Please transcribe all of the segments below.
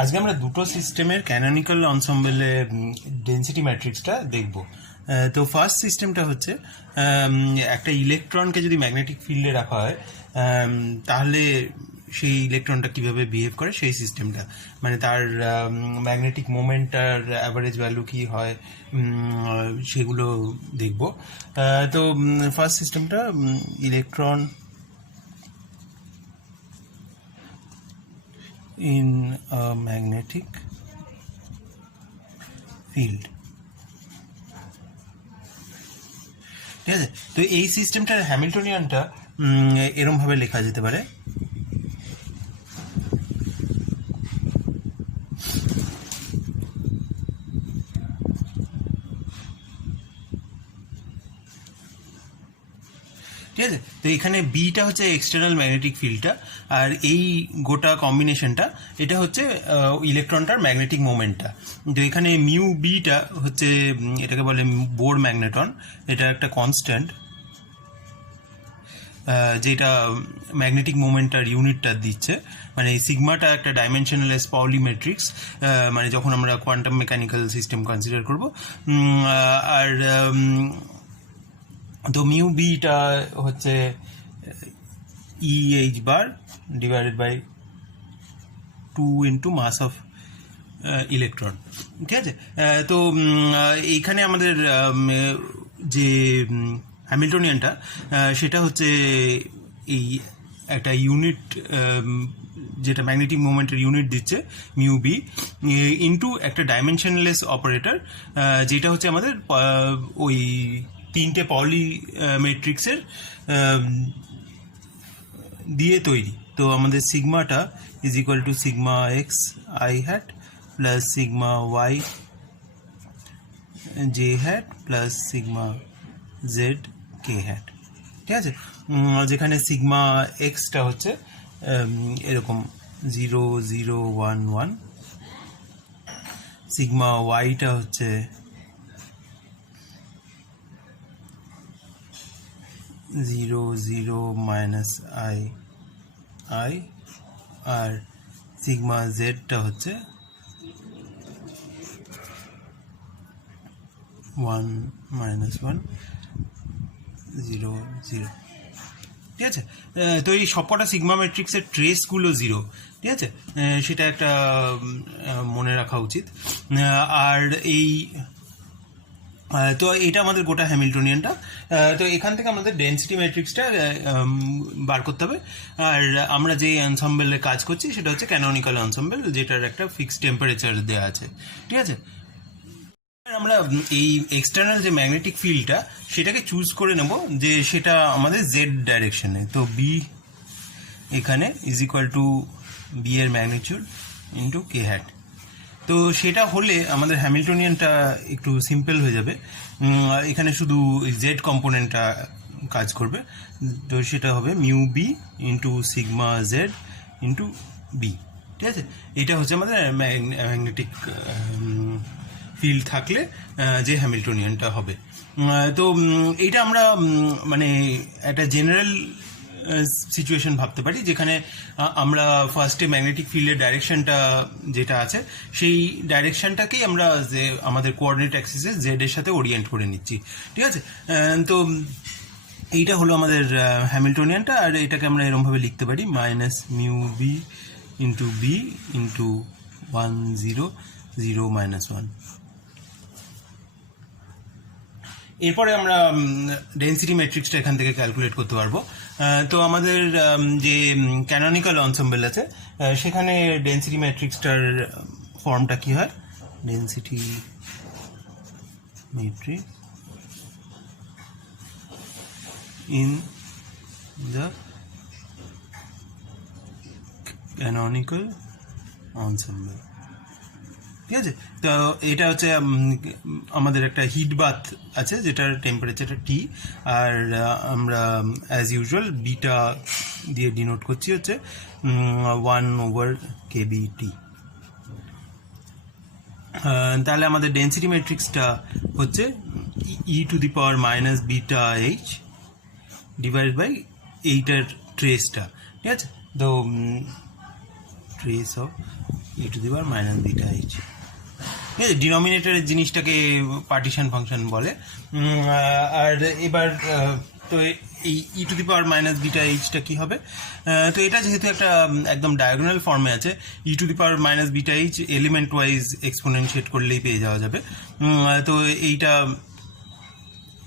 আজকে আমরা দুটো সিস্টেমের ক্যানোনিক্যাল অনসম্বলে ডেনসিটি ম্যাট্রিক্সটা দেখব। তো ফার্স্ট সিস্টেমটা হচ্ছে একটা ইলেকট্রনকে যদি ম্যাগনেটিক ফিল্ডে রাখা হয় তাহলে সেই ইলেকট্রনটা কিভাবে বিহেভ করে সেই সিস্টেমটা, মানে তার ম্যাগনেটিক মোমেন্টটার অ্যাভারেজ ভ্যালু কি হয় সেগুলো দেখব। তো ফার্স্ট সিস্টেমটা electron in a magnetic field, ঠিক আছে। তো এই সিস্টেমটার হ্যামিল্টনিয়ানটা এরম ভাবে লেখা যেতে পারে, ঠিক আছে। তো এখানে বিটা হচ্ছে এক্সটার্নাল ম্যাগনেটিক ফিল্ডটা, আর এই গোটা কম্বিনেশনটা এটা হচ্ছে ইলেকট্রনটার ম্যাগনেটিক মোমেন্টটা। তো এখানে মিউ বিটা হচ্ছে, এটাকে বলে বোর ম্যাগনেটন, এটা একটা কনস্ট্যান্ট যেটা ম্যাগনেটিক মোমেন্টটার ইউনিটটা দিচ্ছে। মানে সিগমাটা একটা ডাইমেনশনালেস পাউলি ম্যাট্রিক্স, মানে যখন আমরা কোয়ান্টাম মেকানিক্যাল সিস্টেম কনসিডার করব। আর তো মিউ বিটা হচ্ছে EH bar divided by 2 into mass of electron, ঠিক আছে। তো এইখানে আমাদের যে হ্যামিল্টনিয়ানটা সেটা হচ্ছে এই একটা ইউনিট, যেটা ম্যাগনেটিক মোমেন্টের ইউনিট দিচ্ছে মিউ বি, ইন্টু একটা ডাইমেনশনলেস অপারেটর যেটা হচ্ছে আমাদের ওই তিনটে পলি ম্যাট্রিক্সের দিয়ে তৈরি। তো আমাদের সিগমাটা is equal to sigma X I hat plus sigma Y J hat plus sigma Z K hat, ঠিক আছে। যেখানে সিগমা এক্সটা হচ্ছে এরকম 0 0 1 1, সিগমা ওয়াইটা হচ্ছে 0 0 মাইনাস আই আই, আর সিগমা জেডটা হচ্ছে 1 মাইনাস 1 0 0, ঠিক আছে। তো এই সবকটা সিগমা ম্যাট্রিক্সের ট্রেসগুলো 0, ঠিক আছে, সেটা একটা মনে রাখা উচিত। আর এই তো এটা আমাদের গোটা হ্যামিল্টনিয়ানটা। তো এখান থেকে আমাদের ডেনসিটি ম্যাট্রিক্সটা বার করতে হবে। আর আমরা যে এনসেম্বলে কাজ করছি সেটা হচ্ছে ক্যানোনিক্যাল এনসেম্বল, যেটার একটা ফিক্সড টেম্পারেচার দেওয়া আছে, ঠিক আছে। আমরা এই এক্সটার্নাল যে ম্যাগনেটিক ফিল্ডটা সেটাকে চুজ করে নেব যে সেটা আমাদের জেড ডাইরেকশনে। তো বি এখানে ইজ ইকুয়াল টু বি এর ম্যাগনিটিউড ইন্টু কে হ্যাট। তো সেটা হলে আমাদের হ্যামিল্টনিয়ানটা একটু সিম্পল হয়ে যাবে। এখানে শুধু জেড কম্পোনেন্টটা কাজ করবে। তো সেটা হবে mu B into sigma z into B, ঠিক আছে। এটা হচ্ছে আমাদের ম্যাগনেটিক ফিল্ড থাকলে যে হ্যামিল্টনিয়ানটা হবে। তো এইটা আমরা মানে একটা জেনারেল সিচুয়েশন ভাবতে পারি, যেখানে আমরা ফার্স্টে ম্যাগনেটিক ফিল্ডের ডাইরেকশনটা যেটা আছে সেই ডাইরেকশনটাকেই আমরা যে আমাদের কোঅর্ডিনেট অ্যাক্সিসে জেড এর সাথে ওরিয়েন্ট করে নিচ্ছি, ঠিক আছে। তো এইটা হলো আমাদের হ্যামিল্টনিয়ানটা, আর এটাকে আমরা এরমভাবে লিখতে পারি minus mu B into B into 1 0 0 minus 1। এরপরে আমরা ডেনসিটি ম্যাট্রিক্সটা এখান থেকে ক্যালকুলেট করতে পারবো। তো আমাদের যে ক্যানোনিক্যাল এনসেম্বল আছে সেখানে ডেনসিটি ম্যাট্রিক্সটার ফর্মটা কি হয়, density matrix in the canonical ensemble, ঠিক আছে। তো এটা হচ্ছে আমাদের একটা হিট বাথ আছে যেটার টেম্পারেচারটা টি, আর আমরা অ্যাজ ইউজুয়াল বিটা দিয়ে ডিনোট করছি হচ্ছে 1/kBT। তাহলে আমাদের ডেনসিটি ম্যাট্রিক্সটা হচ্ছে e to the power minus beta H divided by এইটার ট্রেসটা, ঠিক আছে। তো trace of e to the power minus beta H. ঠিক আছে, ডিনোমিনেটরের জিনিসটাকে পার্টিশন ফাংশন বলে। আর এবার তো এই e to the power minus beta এইচটা কী হবে? তো এটা যেহেতু একটা একদম ডায়াগোনাল ফর্মে আছে, e to the power minus beta H element wise exponentiate করলেই পেয়ে যাওয়া যাবে। তো এইটা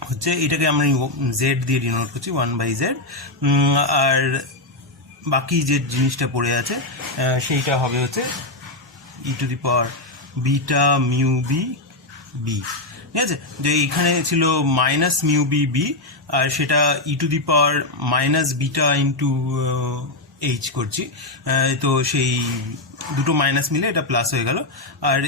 হচ্ছে, এটাকে আমরা জেড দিয়ে ডিনোট করছি, 1/z। আর বাকি যে জিনিসটা পড়ে আছে সেইটা হবে হচ্ছে e to the power beta mu B B. ঠিক আছে, যে এখানে ছিল মাইনাস মিউ বি বি, আর সেটা e to the power minus beta into H করছি। তো সেই দুটো মাইনাস মিলে এটা প্লাস হয়ে গেল। আর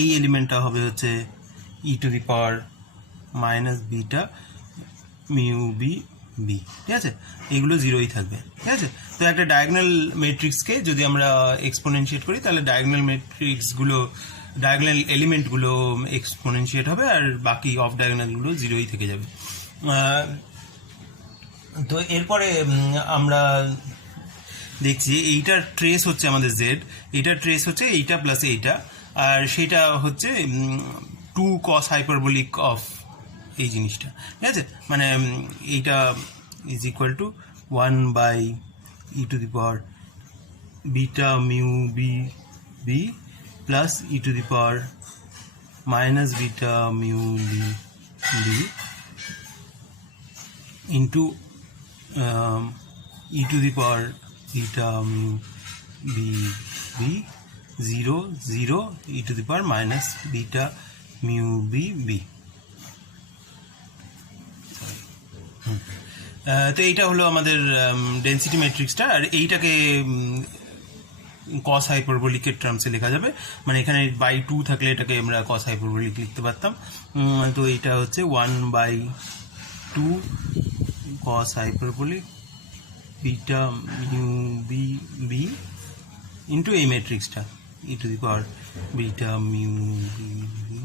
এই এলিমেন্টটা হবে হচ্ছে e to the power minus beta mu B B. ঠিক আছে, এগুলো জিরোই থাকবে। ঠিক আছে, তো একটা ডায়াগোনাল ম্যাট্রিক্সকে যদি আমরা এক্সপোনেনশিয়েট করি তাহলে ডায়াগোনাল ম্যাট্রিক্সগুলো, ডায়াগোনাল এলিমেন্টগুলো এক্সপোনেনশিয়েট হবে, আর বাকি অফ ডায়াগোনালগুলো জিরোই থেকে যাবে। তো এরপরে আমরা দেখছি এইটার ট্রেস হচ্ছে আমাদের জেড, এইটার ট্রেস হচ্ছে এইটা প্লাস এইটা, আর সেটা হচ্ছে 2 cos হাইপারবোলিক অফ এই জিনিসটা। ঠিক আছে, মানে এইটা is equal to 1/e to the power beta mu B B plus e to the power minus beta mu B B into e to the power beta mu B B 0 0 e to the power minus beta mu B B. তো এইটা হলো আমাদের density ম্যাট্রিক্সটা, আর এইটাকে কস হাইপারবোলিকের টার্মসে লেখা যাবে। মানে এখানে 2 থাকলে এটাকে আমরা কস হাইপারবোলিক লিখতে পারতাম। তো এইটা হচ্ছে 1/2 cos hyperbolic beta mu B B into এই ম্যাট্রিক্সটা e to the power beta mu B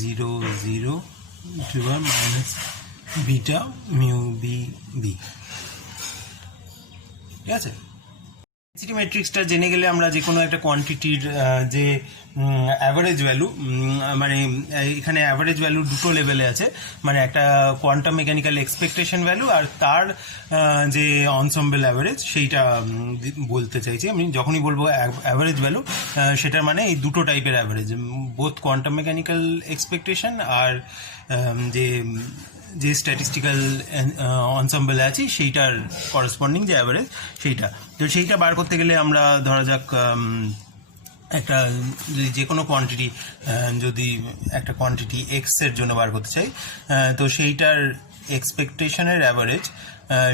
0 0 e to the power minus beta mu B B. ঠিক আছে, ডেন্সিটি ম্যাট্রিক্সটা জেনে গেলে আমরা যে কোনো একটা কোয়ান্টিটির যে অ্যাভারেজ ভ্যালু, মানে এখানে অ্যাভারেজ ভ্যালু দুটো লেভেলে আছে, মানে একটা কোয়ান্টাম মেকানিক্যাল এক্সপেকটেশন ভ্যালু আর তার যে অনসম্বল অ্যাভারেজ, সেইটা বলতে চাইছি আমি। যখনই বলবো অ্যাভারেজ ভ্যালু, সেটার মানে এই দুটো টাইপের average, both quantum mechanical expectation আর যে স্ট্যাটিস্টিক্যাল অনসাম্বল আছে সেইটার করসপন্ডিং যে অ্যাভারেজ সেইটা। তো সেইটা বার করতে গেলে আমরা ধরা যাক একটা যে কোনো কোয়ান্টিটি, যদি একটা কোয়ান্টিটি এক্স এর জন্য বার করতে চাই, তো সেইটার এক্সপেকটেশনের অ্যাভারেজ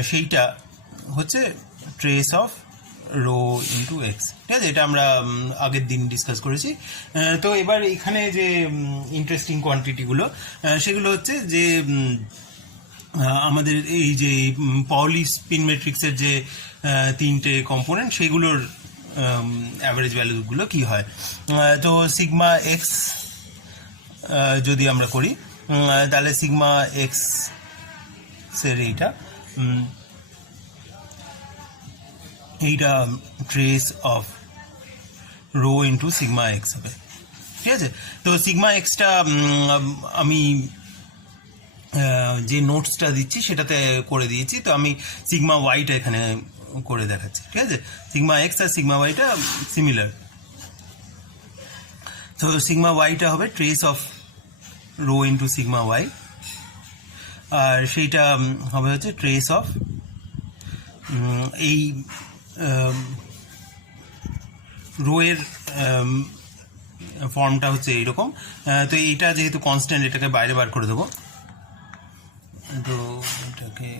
সেইটা হচ্ছে trace of rho into x. ঠিক আছে, এটা আমরা আগের দিন ডিসকাস করেছি। তো এবার এখানে যে ইন্টারেস্টিং কোয়ান্টিটিগুলো সেগুলো হচ্ছে যে আমাদের এই যে পাউলি স্পিন ম্যাট্রিক্সের যে 3টে কম্পোনেন্ট, সেগুলোর অ্যাভারেজ ভ্যালুগুলো কি হয়। তো সিগমা এক্স যদি আমরা করি তাহলে সিগমা এক্স এর এইটা trace of rho into sigma x হবে। ঠিক আছে, তো সিগমা এক্সটা আমি যে নোটসটা দিচ্ছি সেটাতে করে দিয়েছি, তো আমি সিগমা ওয়াইটা এখানে করে দেখাচ্ছি। ঠিক আছে, সিগমা এক্স আর সিগমা ওয়াইটা সিমিলার। তো সিগমা ওয়াইটা হবে trace of rho into sigma Y, আর সেইটা হবে হচ্ছে ট্রেস অফ এই রো এর ফর্মটা হচ্ছে এইরকম। তো এইটা যেহেতু কনস্ট্যান্ট, এটাকে বাইরে বার করে দেবো। তো এটাকে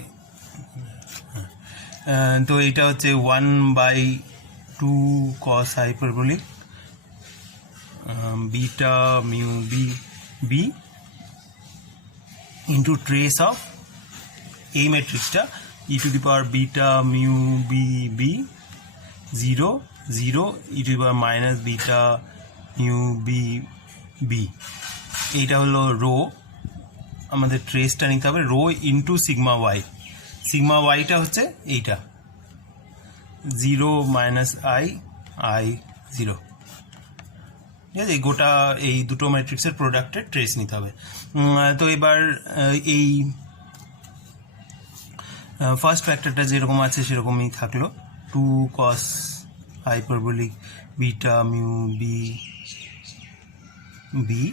তো এইটা হচ্ছে 1/2 cos hyperbolic beta mu B B into trace of এই ম্যাট্রিক্সটা e to the power beta mu B B 0 0 e to the power minus beta mu B B. এইটা হলো রো, আমাদের ট্রেসটা নিতে হবে rho into sigma Y. Sigma ওয়াইটা হচ্ছে এইটা 0 মাইনাস আই আই 0। ঠিক আছে, এই গোটা এই দুটো ম্যাট্রিক্সের প্রোডাক্টের ট্রেস নিতে হবে। তো এবার এই ফার্স্ট ফ্যাক্টরটা যেরকম আছে সেরকমই থাকলো, 2 cos hyperbolic beta mu B B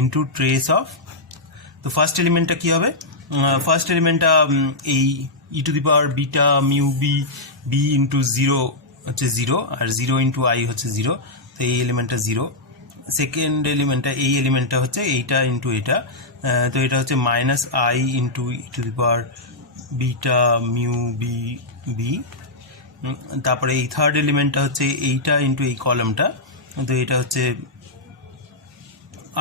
into trace of. তো ফার্স্ট এলিমেন্টটা কী হবে? ফার্স্ট এলিমেন্টটা এই e to the power beta mu B B into 0 হচ্ছে 0, আর 0 ইন্টু আই হচ্ছে 0, তো এই এলিমেন্টটা 0। সেকেন্ড এলিমেন্টটা, এই এলিমেন্টটা হচ্ছে এইটা ইন্টু এটা, তো এটা হচ্ছে minus i into e to the power beta mu B B. তারপরে এই থার্ড এলিমেন্টটা হচ্ছে এইটা ইন্টু এই কলামটা, তো এটা হচ্ছে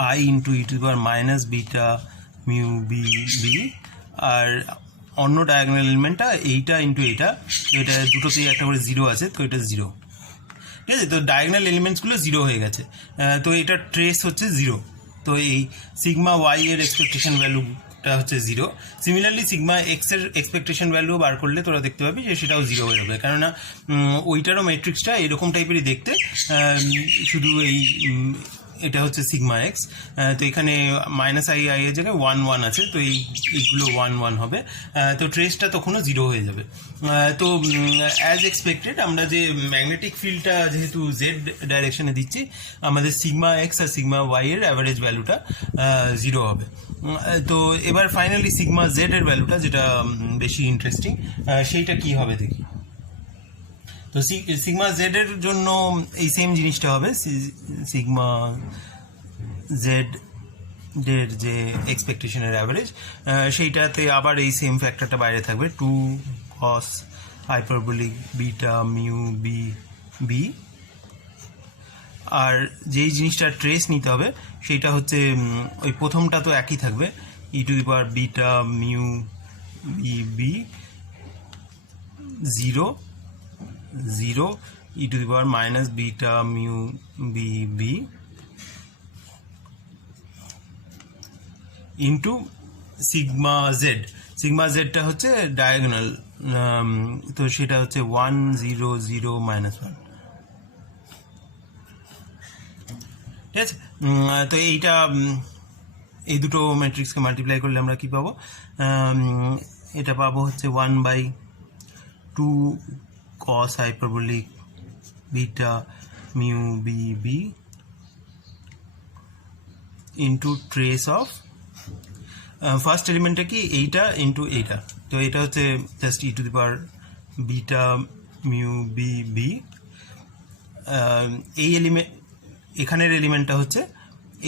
I into e to the power minus beta mu B B. আর অন্য ডায়াগোনাল এলিমেন্টটা এইটা ইন্টু এটা, এটা দুটোতেই একটা করে 0 আছে, তো এটা 0। ঠিক আছে, তো ডায়াগোনাল এলিমেন্টসগুলো 0 হয়ে গেছে, তো এটা ট্রেস হচ্ছে 0। তো এই সিগমা ওয়াই এর এক্সপেকটেশন ভ্যালুটা হচ্ছে 0। সিমিলারলি সিগমা এক্স এর এক্সপেকটেশন ভ্যালু বার করলে তোরা দেখতে পাবি যে সেটাও 0 বেরোবে, কেননা ওইটারও ম্যাট্রিক্সটা এরকম টাইপেরই দেখতে, শুধু এই এটা হচ্ছে সিগমা এক্স। তো এখানে মাইনাস আই আই এর জায়গায় 1 1 আছে, তো এইগুলো 1 1 হবে, তো ট্রেসটা তখনও 0 হয়ে যাবে। তো অ্যাজ এক্সপেক্টেড আমরা যে ম্যাগনেটিক ফিল্ডটা যেহেতু জেড ডাইরেকশনে দিচ্ছি, আমাদের সিগমা এক্স আর সিগমা ওয়াই এর অ্যাভারেজ ভ্যালুটা 0 হবে। তো এবার ফাইনালি সিগমা জেড এর ভ্যালুটা, যেটা বেশি ইন্টারেস্টিং, সেইটা কি হবে দেখি। তো সিগমা জেড এর জন্য এই সেম জিনিসটা হবে, সিগমা জেড এর যে এক্সপেকটেশনের অ্যাভারেজ, সেইটাতে আবার এই সেম ফ্যাক্টরটা বাইরে থাকবে, 2 cos hyperbolic beta mu B B. আর যেই জিনিসটা ট্রেস নিতে হবে সেইটা হচ্ছে ওই প্রথমটা তো একই থাকবে, e to the power beta mu B B 0 0 e to the power minus beta mu B B into sigma Z. Sigma জেডটা হচ্ছে ডায়াগোনাল, তো সেটা হচ্ছে 1 0 0 -1। ঠিক আছে, তো এইটা এই দুটো ম্যাট্রিক্সকে মাল্টিপ্লাই করলে আমরা কি পাবো? এটা পাবো হচ্ছে 1/2 cos hyperbolic beta mu B B into trace of first এলিমেন্টটা কি এইটা ইন্টু এইটা, তো এটা হচ্ছে just e to the power beta mu B B. এই এলিমেন্ট, এখানের এলিমেন্টটা হচ্ছে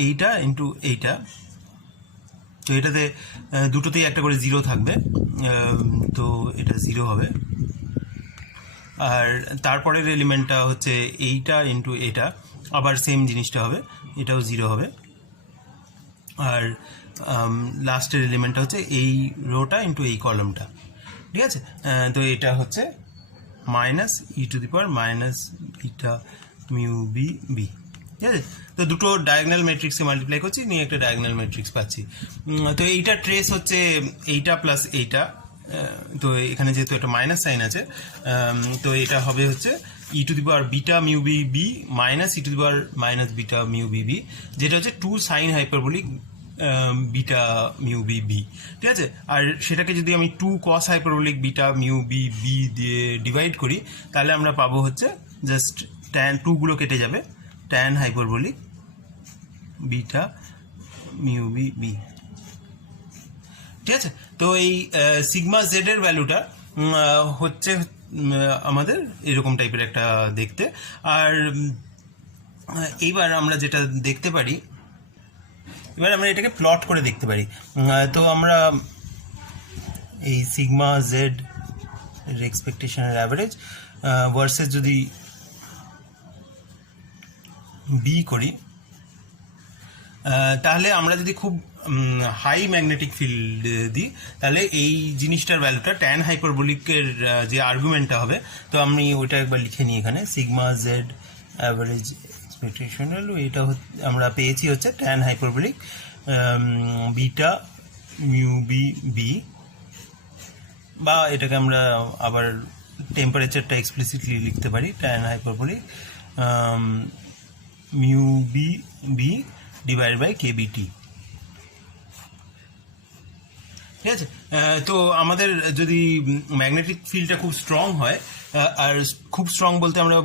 এইটা ইন্টু এইটা, তো এটাতে দুটোতেই একটা করে 0 থাকবে, তো এটা 0 হবে। আর তারপরের এলিমেন্টটা হচ্ছে এইটা ইন্টু এটা, আবার সেম জিনিসটা হবে, এটাও 0 হবে। আর লাস্টের এলিমেন্টটা হচ্ছে এই রোটা ইন্টু এই কলামটা। ঠিক আছে, তো এটা হচ্ছে minus e to the power minus beta mu B B. ঠিক আছে, তো দুটো ডায়াগোনাল ম্যাট্রিক্সে মাল্টিপ্লাই করছি, নিয়ে একটা ডায়াগোনাল ম্যাট্রিক্স পাচ্ছি। তো এইটা ট্রেস হচ্ছে এইটা প্লাস এইটা, তো এখানে যেহেতু একটা মাইনাস সাইন আছে, তো এটা হবে হচ্ছে e to the power beta mu B B minus e to the power minus beta mu B B, যেটা হচ্ছে 2 sine hyperbolic beta mu B B. ঠিক আছে, আর সেটাকে যদি আমি 2 cos hyperbolic beta mu B B দিয়ে ডিভাইড করি, তাহলে আমরা পাবো হচ্ছে জাস্ট ট্যান 2 গুলো কেটে যাবে, tan hyperbolic beta mu B B. ঠিক আছে, তো এই সিগমা জেড এর ভ্যালুটা হচ্ছে আমাদের এরকম টাইপের একটা দেখতে। আর এইবার আমরা যেটা দেখতে পারি, এবার আমরা এটাকে প্লট করে দেখতে পারি। তো আমরা এই সিগমা জেড এর এক্সপেকটেশনের অ্যাভারেজ ভার্সেস যদি বি করি, তাহলে আমরা যদি খুব হাই ম্যাগনেটিক ফিল্ড দিই, তাহলে এই জিনিসটার ভ্যালুটা ট্যান হাইপারবোলিকের যে আর্গুমেন্টটা হবে, তো আমি ওইটা একবার লিখে নিই এখানে, sigma z average expectation value, এটা আমরা পেয়েছি হচ্ছে tan hyperbolic beta mu B B বা এটাকে আমরা আবার টেম্পারেচারটা এক্সপ্লিসিটলি লিখতে পারি tan hyperbolic mu B B divide by kBT. ঠিক আছে, তো আমাদের যদি ম্যাগনেটিক ফিল্ডটা খুব স্ট্রং হয়, আর খুব স্ট্রং বলতে আমরা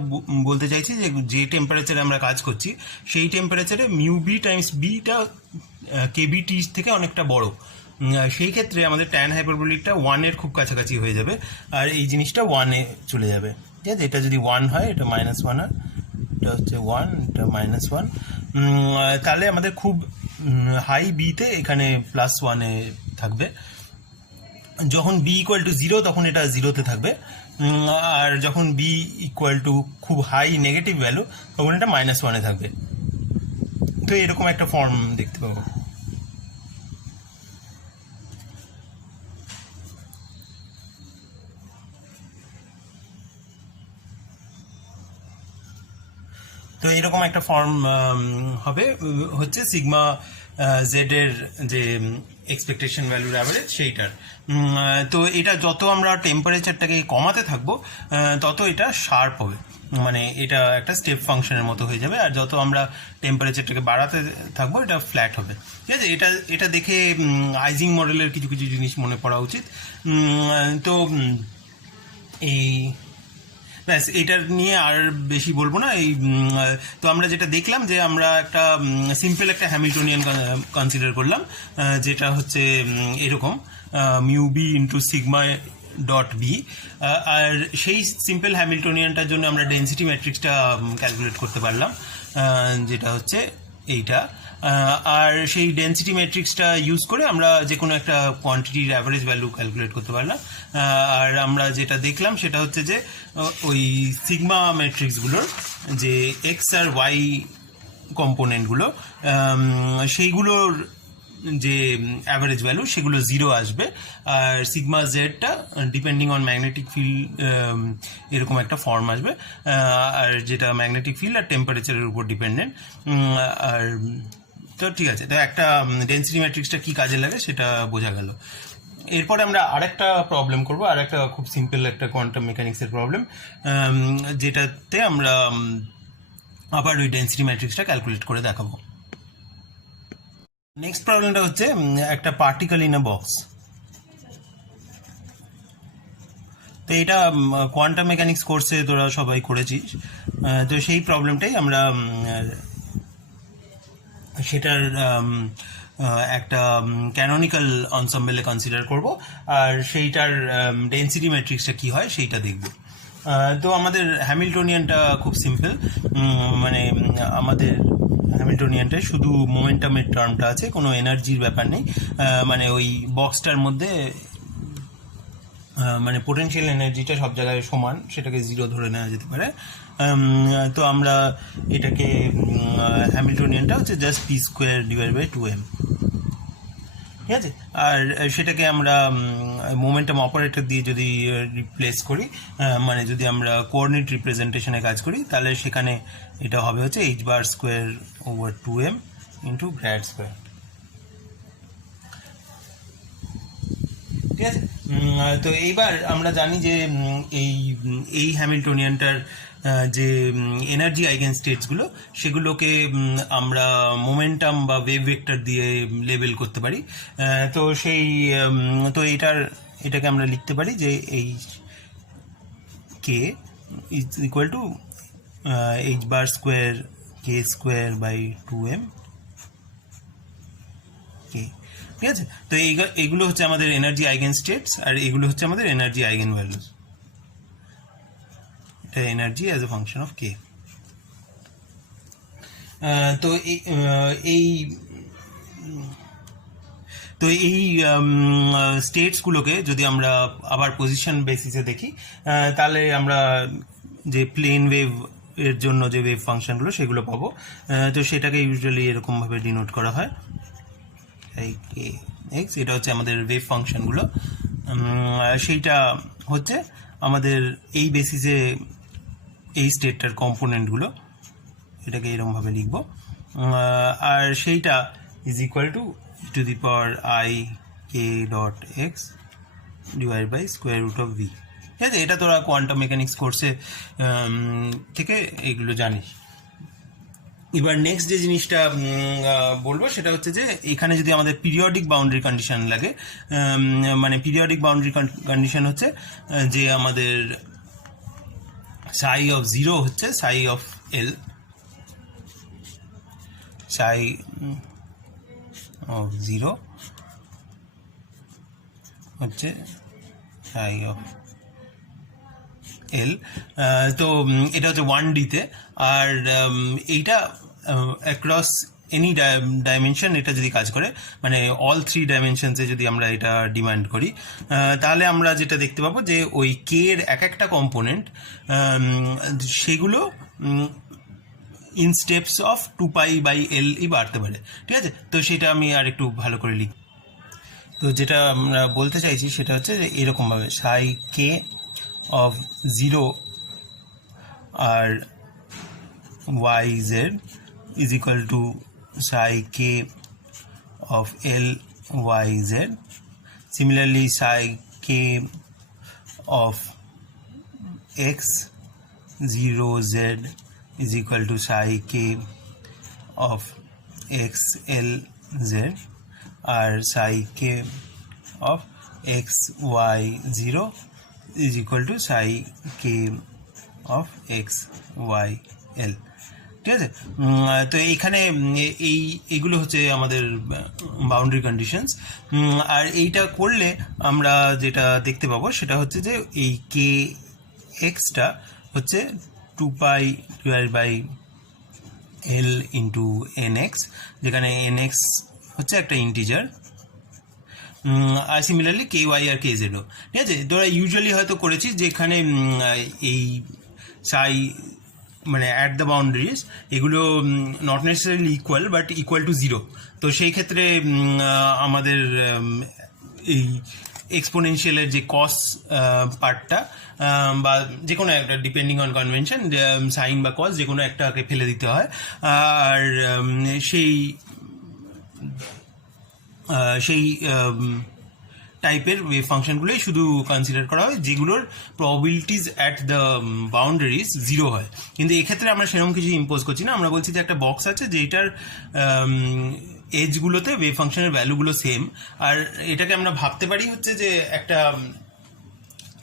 বলতে চাইছি যে টেম্পারেচারে আমরা কাজ করছি সেই টেম্পারেচারে mu B times beta K B T থেকে অনেকটা বড়, সেই ক্ষেত্রে আমাদের ট্যান হাইপারবোলিকটা 1-এর খুব কাছাকাছি হয়ে যাবে আর এই জিনিসটা 1-এ চলে যাবে। ঠিক আছে, এটা যদি 1 হয় এটা -1 হয়, এটা হচ্ছে 1, এটা -1, তাহলে আমাদের খুব হাই বিতে এখানে +1-এ থাকবে। যখন বি ইকুয়াল টু 0 তখন এটা 0-তে থাকবে, আর যখন বি ইকুয়াল টু খুব হাই নেগেটিভ ভ্যালু তখন এটা -1-এ থাকবে। তো এরকম একটা ফর্ম দেখতে পাবো। তো এরকম একটা ফর্ম হবে, হচ্ছে সিগমা জেড এর যে এক্সপেকটেশন ভ্যালুর অ্যাভারেজ সেইটার। তো এটা যত আমরা টেম্পারেচারটাকে কমাতে থাকবো তত এটা শার্প হবে, মানে এটা একটা স্টেপ ফাংশনের মতো হয়ে যাবে, আর যত আমরা টেম্পারেচারটাকে বাড়াতে থাকবো এটা ফ্ল্যাট হবে। ঠিক আছে, এটা দেখে আইজিং মডেলের কিছু কিছু জিনিস মনে পড়া উচিত। তো এই ব্যাস, এটার নিয়ে আর বেশি বলবো না। তো আমরা যেটা দেখলাম যে আমরা একটা সিম্পল একটা হ্যামিল্টনিয়ান কনসিডার করলাম, যেটা হচ্ছে এরকম mu B into sigma dot B, আর সেই সিম্পল হ্যামিল্টনিয়ানটার জন্য আমরা ডেন্সিটি ম্যাট্রিক্সটা ক্যালকুলেট করতে পারলাম, যেটা হচ্ছে এইটা। আর সেই ডেন্সিটি ম্যাট্রিক্সটা ইউজ করে আমরা যে কোনো একটা কোয়ান্টিটির অ্যাভারেজ ভ্যালু ক্যালকুলেট করতে পারলাম। আর আমরা যেটা দেখলাম সেটা হচ্ছে যে ওই সিগমা ম্যাট্রিক্সগুলোর যে এক্স আর ওয়াই কম্পোনেন্টগুলো, সেইগুলোর যে অ্যাভারেজ ভ্যালু সেগুলো 0 আসবে, আর সিগমা জেডটা ডিপেন্ডিং অন ম্যাগনেটিক ফিল্ড এরকম একটা ফর্ম আসবে, আর যেটা ম্যাগনেটিক ফিল্ড আর টেম্পারেচারের উপর ডিপেন্ডেন্ট। আর তো ঠিক আছে, তো একটা ডেন্সিটি ম্যাট্রিক্সটা কি কাজে লাগে সেটা বোঝা গেল। এরপরে আমরা আরেকটা প্রবলেম করব, আর একটা খুব সিম্পল একটা কোয়ান্টাম মেকানিক্সের প্রবলেম, যেটাতে আমরা আবার ওই ডেন্সিটি ম্যাট্রিক্সটা ক্যালকুলেট করে দেখাবো। নেক্সট প্রবলেমটা হচ্ছে একটা পার্টিকেল ইন আ বক্স। তো এটা কোয়ান্টাম মেকানিক্স কোর্সে তোরা সবাই করেছিস, তো সেই প্রবলেমটাই আমরা সেটার একটা ক্যানোনিক্যাল অনসাম্বলে কনসিডার করব, আর সেইটার ডেন্সিটি ম্যাট্রিক্সটা কি হয় সেইটা দেখব। তো আমাদের হ্যামিল্টনিয়ানটা খুব সিম্পল, মানে আমাদের হ্যামিল্টনিয়ানটায় শুধু মোমেন্টামের টার্মটা আছে, কোনো এনার্জির ব্যাপার নেই। মানে ওই বক্সটার মধ্যে মানে পোটেনশিয়াল এনার্জিটা সব জায়গায় সমান, সেটাকে 0 ধরে নেওয়া যেতে পারে। তো আমরা এটাকে হ্যামিল্টনিয়ানটা হচ্ছে just p square divide by 2m। ঠিক আছে, আর সেটাকে আমরা মোমেন্টাম অপারেটর দিয়ে যদি রিপ্লেস করি, মানে যদি আমরা কোঅর্ডিনেট রিপ্রেজেন্টেশনে কাজ করি, তাহলে সেখানে এটা হবে হচ্ছে h bar square over 2m into grad square. ঠিক আছে, তো এইবার আমরা জানি যে এই হ্যামিল্টনিয়ানটার যে এনার্জি আইগেন স্টেটসগুলো সেগুলোকে আমরা মোমেন্টাম বা ওয়েভ ভেক্টর দিয়ে লেবেল করতে পারি। তো সেই তো এটাকে আমরা লিখতে পারি যে এই K is equal to h bar square K square by 2m K. ঠিক আছে, তো এইগুলো হচ্ছে আমাদের এনার্জি আইগেন স্টেটস, আর এগুলো হচ্ছে আমাদের এনার্জি আইগেন ভ্যালুজ। এটা energy as a function of K. তো এই স্টেটসগুলোকে যদি আমরা আবার পজিশন বেসিসে দেখি, তাহলে আমরা যে প্লেন ওয়েভ এর জন্য যে ওয়েভ ফাংশনগুলো সেগুলো পাবো। তো সেটাকে ইউজুয়ালি এরকমভাবে ডিনোট করা হয়, এই কে এক্স, এটা হচ্ছে আমাদের ওয়েভ ফাংশনগুলো। সেইটা হচ্ছে আমাদের এই বেসিসে এই স্টেটটার কম্পোনেন্টগুলো, এটাকে এরকমভাবে লিখব, আর সেইটা is equal to e to the power i k dot x divide by square root of V. ঠিক আছে, এটা তোরা কোয়ান্টাম মেকানিক্স কোর্সে থেকে এগুলো জানিস। এবার নেক্সট যে জিনিসটা বলবো সেটা হচ্ছে যে এখানে যদি আমাদের পিরিয়ডিক বাউন্ডারি কন্ডিশন লাগে, মানে পিরিয়ডিক বাউন্ডারি কন্ডিশন হচ্ছে যে আমাদের সাই অফ জিরো হচ্ছে সাই of L, Sai of zero হচ্ছে সাই অফ এল। তো এটা হচ্ছে 1D-তে, আর এইটা অ্যাক্রস এনি ডাইমেনশন এটা যদি কাজ করে, মানে অল 3 ডাইমেনশনসে যদি আমরা এটা ডিমান্ড করি, তাহলে আমরা যেটা দেখতে পাবো যে ওই কে এর এক একটা কম্পোনেন্ট সেগুলো ইন স্টেপস অফ 2π/L বাড়তে পারে। ঠিক আছে, তো সেটা আমি আর একটু ভালো করে লিখি। তো যেটা আমরা বলতে চাইছি সেটা হচ্ছে যে এরকমভাবে সাই কে of 0 R yz is equal to psi k of L yz. Similarly, psi k of x 0z is equal to psi k of x L z, R psi k of x y 0 is equal to psi k of x y l. ঠিক আছে, তো এইখানে এইগুলো হচ্ছে আমাদের boundary conditions. আর এইটা করলে আমরা যেটা দেখতে পাবো সেটা হচ্ছে যে এই কে এক্সটা হচ্ছে 2π/L ইন্টু nx, যেখানে nx হচ্ছে একটা ইন্টিজার, আর সিমিলারলি কে ওয়াই আর কে জেডও। ঠিক আছে, তোরা ইউজুয়ালি হয়তো করেছিস যেখানে এই সাই মানে অ্যাট দ্য বাউন্ডারিজ এগুলো not necessarily equal but equal to 0, তো সেই ক্ষেত্রে আমাদের এই এক্সপোনেনশিয়ালের যে কস পার্টটা বা যে কোনো একটা ডিপেন্ডিং অন কনভেনশন সাইন বা কস যে কোনো একটাকে ফেলে দিতে হয়, আর সেই টাইপের ওয়েভ ফাংশনগুলোই শুধু কনসিডার করা হয় যেগুলোর প্রবাবিলিটিস অ্যাট দ্য বাউন্ডারিজ 0 হয়। কিন্তু এক্ষেত্রে আমরা সেরকম কিছু ইম্পোজ করছি না, আমরা বলছি যে একটা বক্স আছে যেটার এজগুলোতে ওয়েভ ফাংশনের ভ্যালুগুলো সেম, আর এটাকে আমরা ভাবতে পারি হচ্ছে যে একটা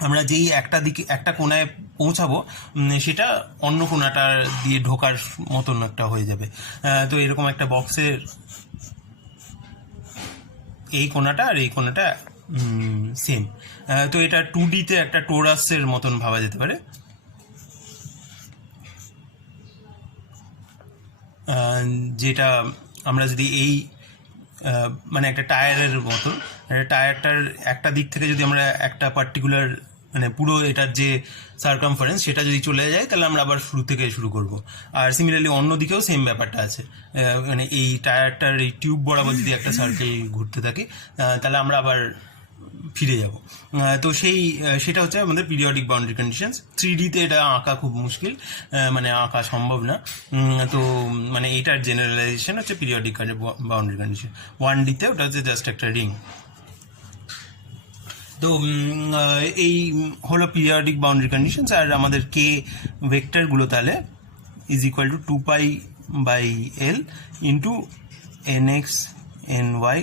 আমরা যেই একটা দিকে একটা কোণায় পৌঁছাবো সেটা অন্য কোণাটা দিয়ে ঢোকার মতন একটা হয়ে যাবে। তো এরকম একটা বক্সের এই কোণাটা আর এই কোণাটা সেম, তো এটা 2D-তে একটা টোরাসের মতন ভাবা যেতে পারে। যেটা আমরা যদি এই মানে একটা টায়ারের মতন, টায়ারটার একটা দিক থেকে যদি আমরা একটা পার্টিকুলার মানে পুরো এটার যে সার্কামফারেন্স সেটা যদি চলে যায় তাহলে আমরা আবার শুরু থেকে শুরু করব। আর সিমিলারলি অন্য দিকেও সেম ব্যাপারটা আছে, মানে এই টায়ারটার এই টিউব বরাবর যদি একটা সার্কেল ঘুরতে থাকে তাহলে আমরা আবার ফিরে যাব। তো সেটা হচ্ছে আমাদের পিরিয়ডিক বাউন্ডারি কন্ডিশনস। 3D-তে এটা আঁকা খুব মুশকিল, মানে আঁকা সম্ভব না। তো মানে এইটার জেনারেলাইজেশন হচ্ছে পিরিয়ডিক বাউন্ডারি কন্ডিশন। 1D-তে ওটা হচ্ছে জাস্ট একটা রিং। তো এই হলো পিরিয়ডিক বাউন্ডারি কন্ডিশনস। আর আমাদের কে ভেক্টরগুলো তাহলে is equal two 2π/L into nx ny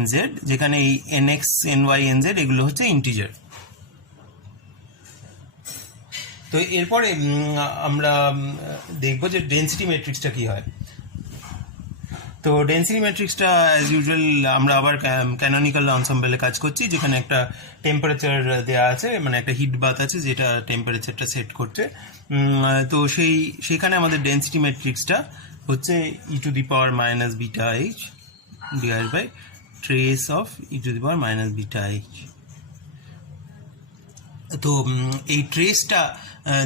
nz, যেখানে এই nx ny nz এগুলো হচ্ছে ইন্টিজার। তো এরপরে আমরা দেখব যে ডেন্সিটি ম্যাট্রিক্সটা কি হয়। তো ডেন্সিটি ম্যাট্রিক্সটা অ্যাজ ইউজুয়াল আমরা আবার ক্যানোনিক্যাল এনসেম্বলে কাজ করছি, যেখানে একটা টেম্পারেচার দেওয়া আছে, মানে একটা হিট বাথ আছে যেটা টেম্পারেচারটা সেট করছে। তো সেখানে আমাদের ডেন্সিটি ম্যাট্রিক্সটা হচ্ছে e⁻ βh divide by trace of e⁻ βh। তো এই ট্রেসটা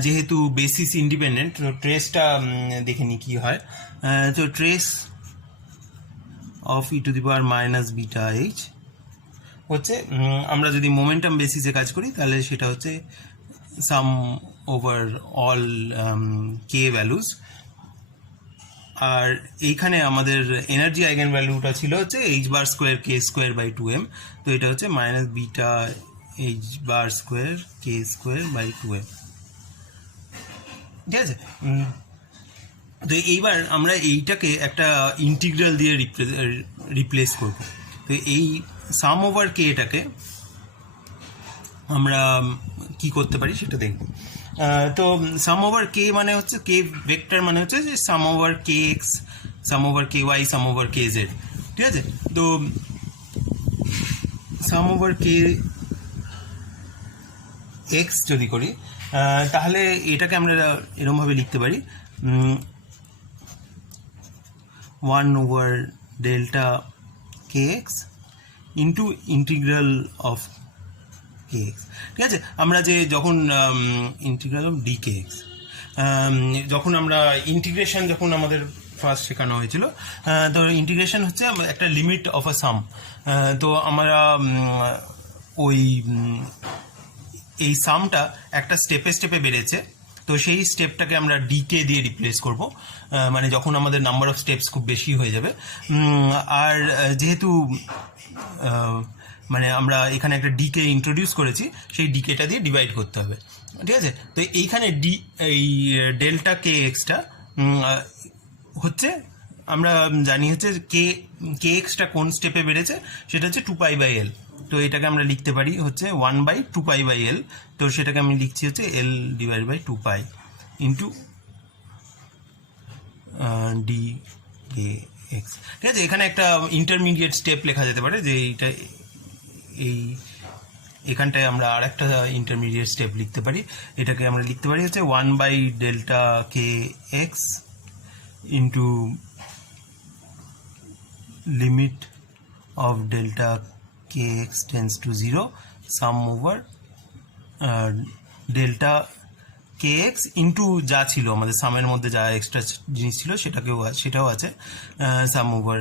যেহেতু বেসিস ইন্ডিপেন্ডেন্ট, তো ট্রেসটা দেখে নি কি হয়। তো ট্রেস অফ e⁻ βh হচ্ছে, আমরা যদি মোমেন্টাম বেসিসে কাজ করি তাহলে সেটা হচ্ছে সাম ওভার অল কে ভ্যালুজ। আর এইখানে আমাদের এনার্জি আইগেন ভ্যালুটা ছিল হচ্ছে h² k² / 2m, তো এটা হচ্ছে -β H bar square K square by 2m। ঠিক আছে, তো এইবার আমরা এইটাকে একটা ইন্টিগ্রাল দিয়ে রিপ্লেস করব। তো এই সাম ওভার কে এটাকে আমরা কি করতে পারি সেটা দেখব। তো সাম ওভার কে মানে হচ্ছে কে ভেক্টর মানে হচ্ছে যে সাম ওভার কে এক্স, সাম ওভার কে ওয়াই, সাম ওভার কে জেড। ঠিক আছে, তো সাম ওভার কে এক্স যদি করি তাহলে এটাকে আমরা এরকমভাবে লিখতে পারি 1/delta kx into integral of kx। ঠিক আছে, আমরা যে যখন ইন্টিগ্রাল অফ dkx যখন আমরা ইন্টিগ্রেশন যখন আমাদের ফার্স্ট শেখানো হয়েছিল, তো ইন্টিগ্রেশন হচ্ছে একটা লিমিট অফ আ সাম। তো আমরা ওই এই সামটা একটা স্টেপে স্টেপে বেড়েছে, তো সেই স্টেপটাকে আমরা ডিকে দিয়ে রিপ্লেস করব, মানে যখন আমাদের নাম্বার অফ স্টেপস খুব বেশি হয়ে যাবে। আর যেহেতু মানে আমরা এখানে একটা ডিকে ইন্ট্রোডিউস করেছি, সেই ডিকেটা দিয়ে ডিভাইড করতে হবে। ঠিক আছে, তো এইখানে এই ডেল্টা কে এক্সটা হচ্ছে আমরা জানি হচ্ছে কে এক্সটা কোন স্টেপে বেড়েছে, সেটা হচ্ছে 2π/l। তো এটাকে আমরা লিখতে পারি হচ্ছে 1/2π/l। তো সেটাকে আমি লিখছি হচ্ছে l/2π ইন্টু dkx। ঠিক আছে, এখানে একটা ইন্টারমিডিয়েট স্টেপ লেখা যেতে পারে যে এইটা এখানটায় আমরা আর একটা ইন্টারমিডিয়েট স্টেপ লিখতে পারি। এটাকে আমরা লিখতে পারি হচ্ছে 1/delta kx into limit of delta kx tends to 0 some over delta kx into যা ছিল আমাদের সামের মধ্যে যা এক্সট্রা জিনিস ছিল সেটাও আছে সাম ওভার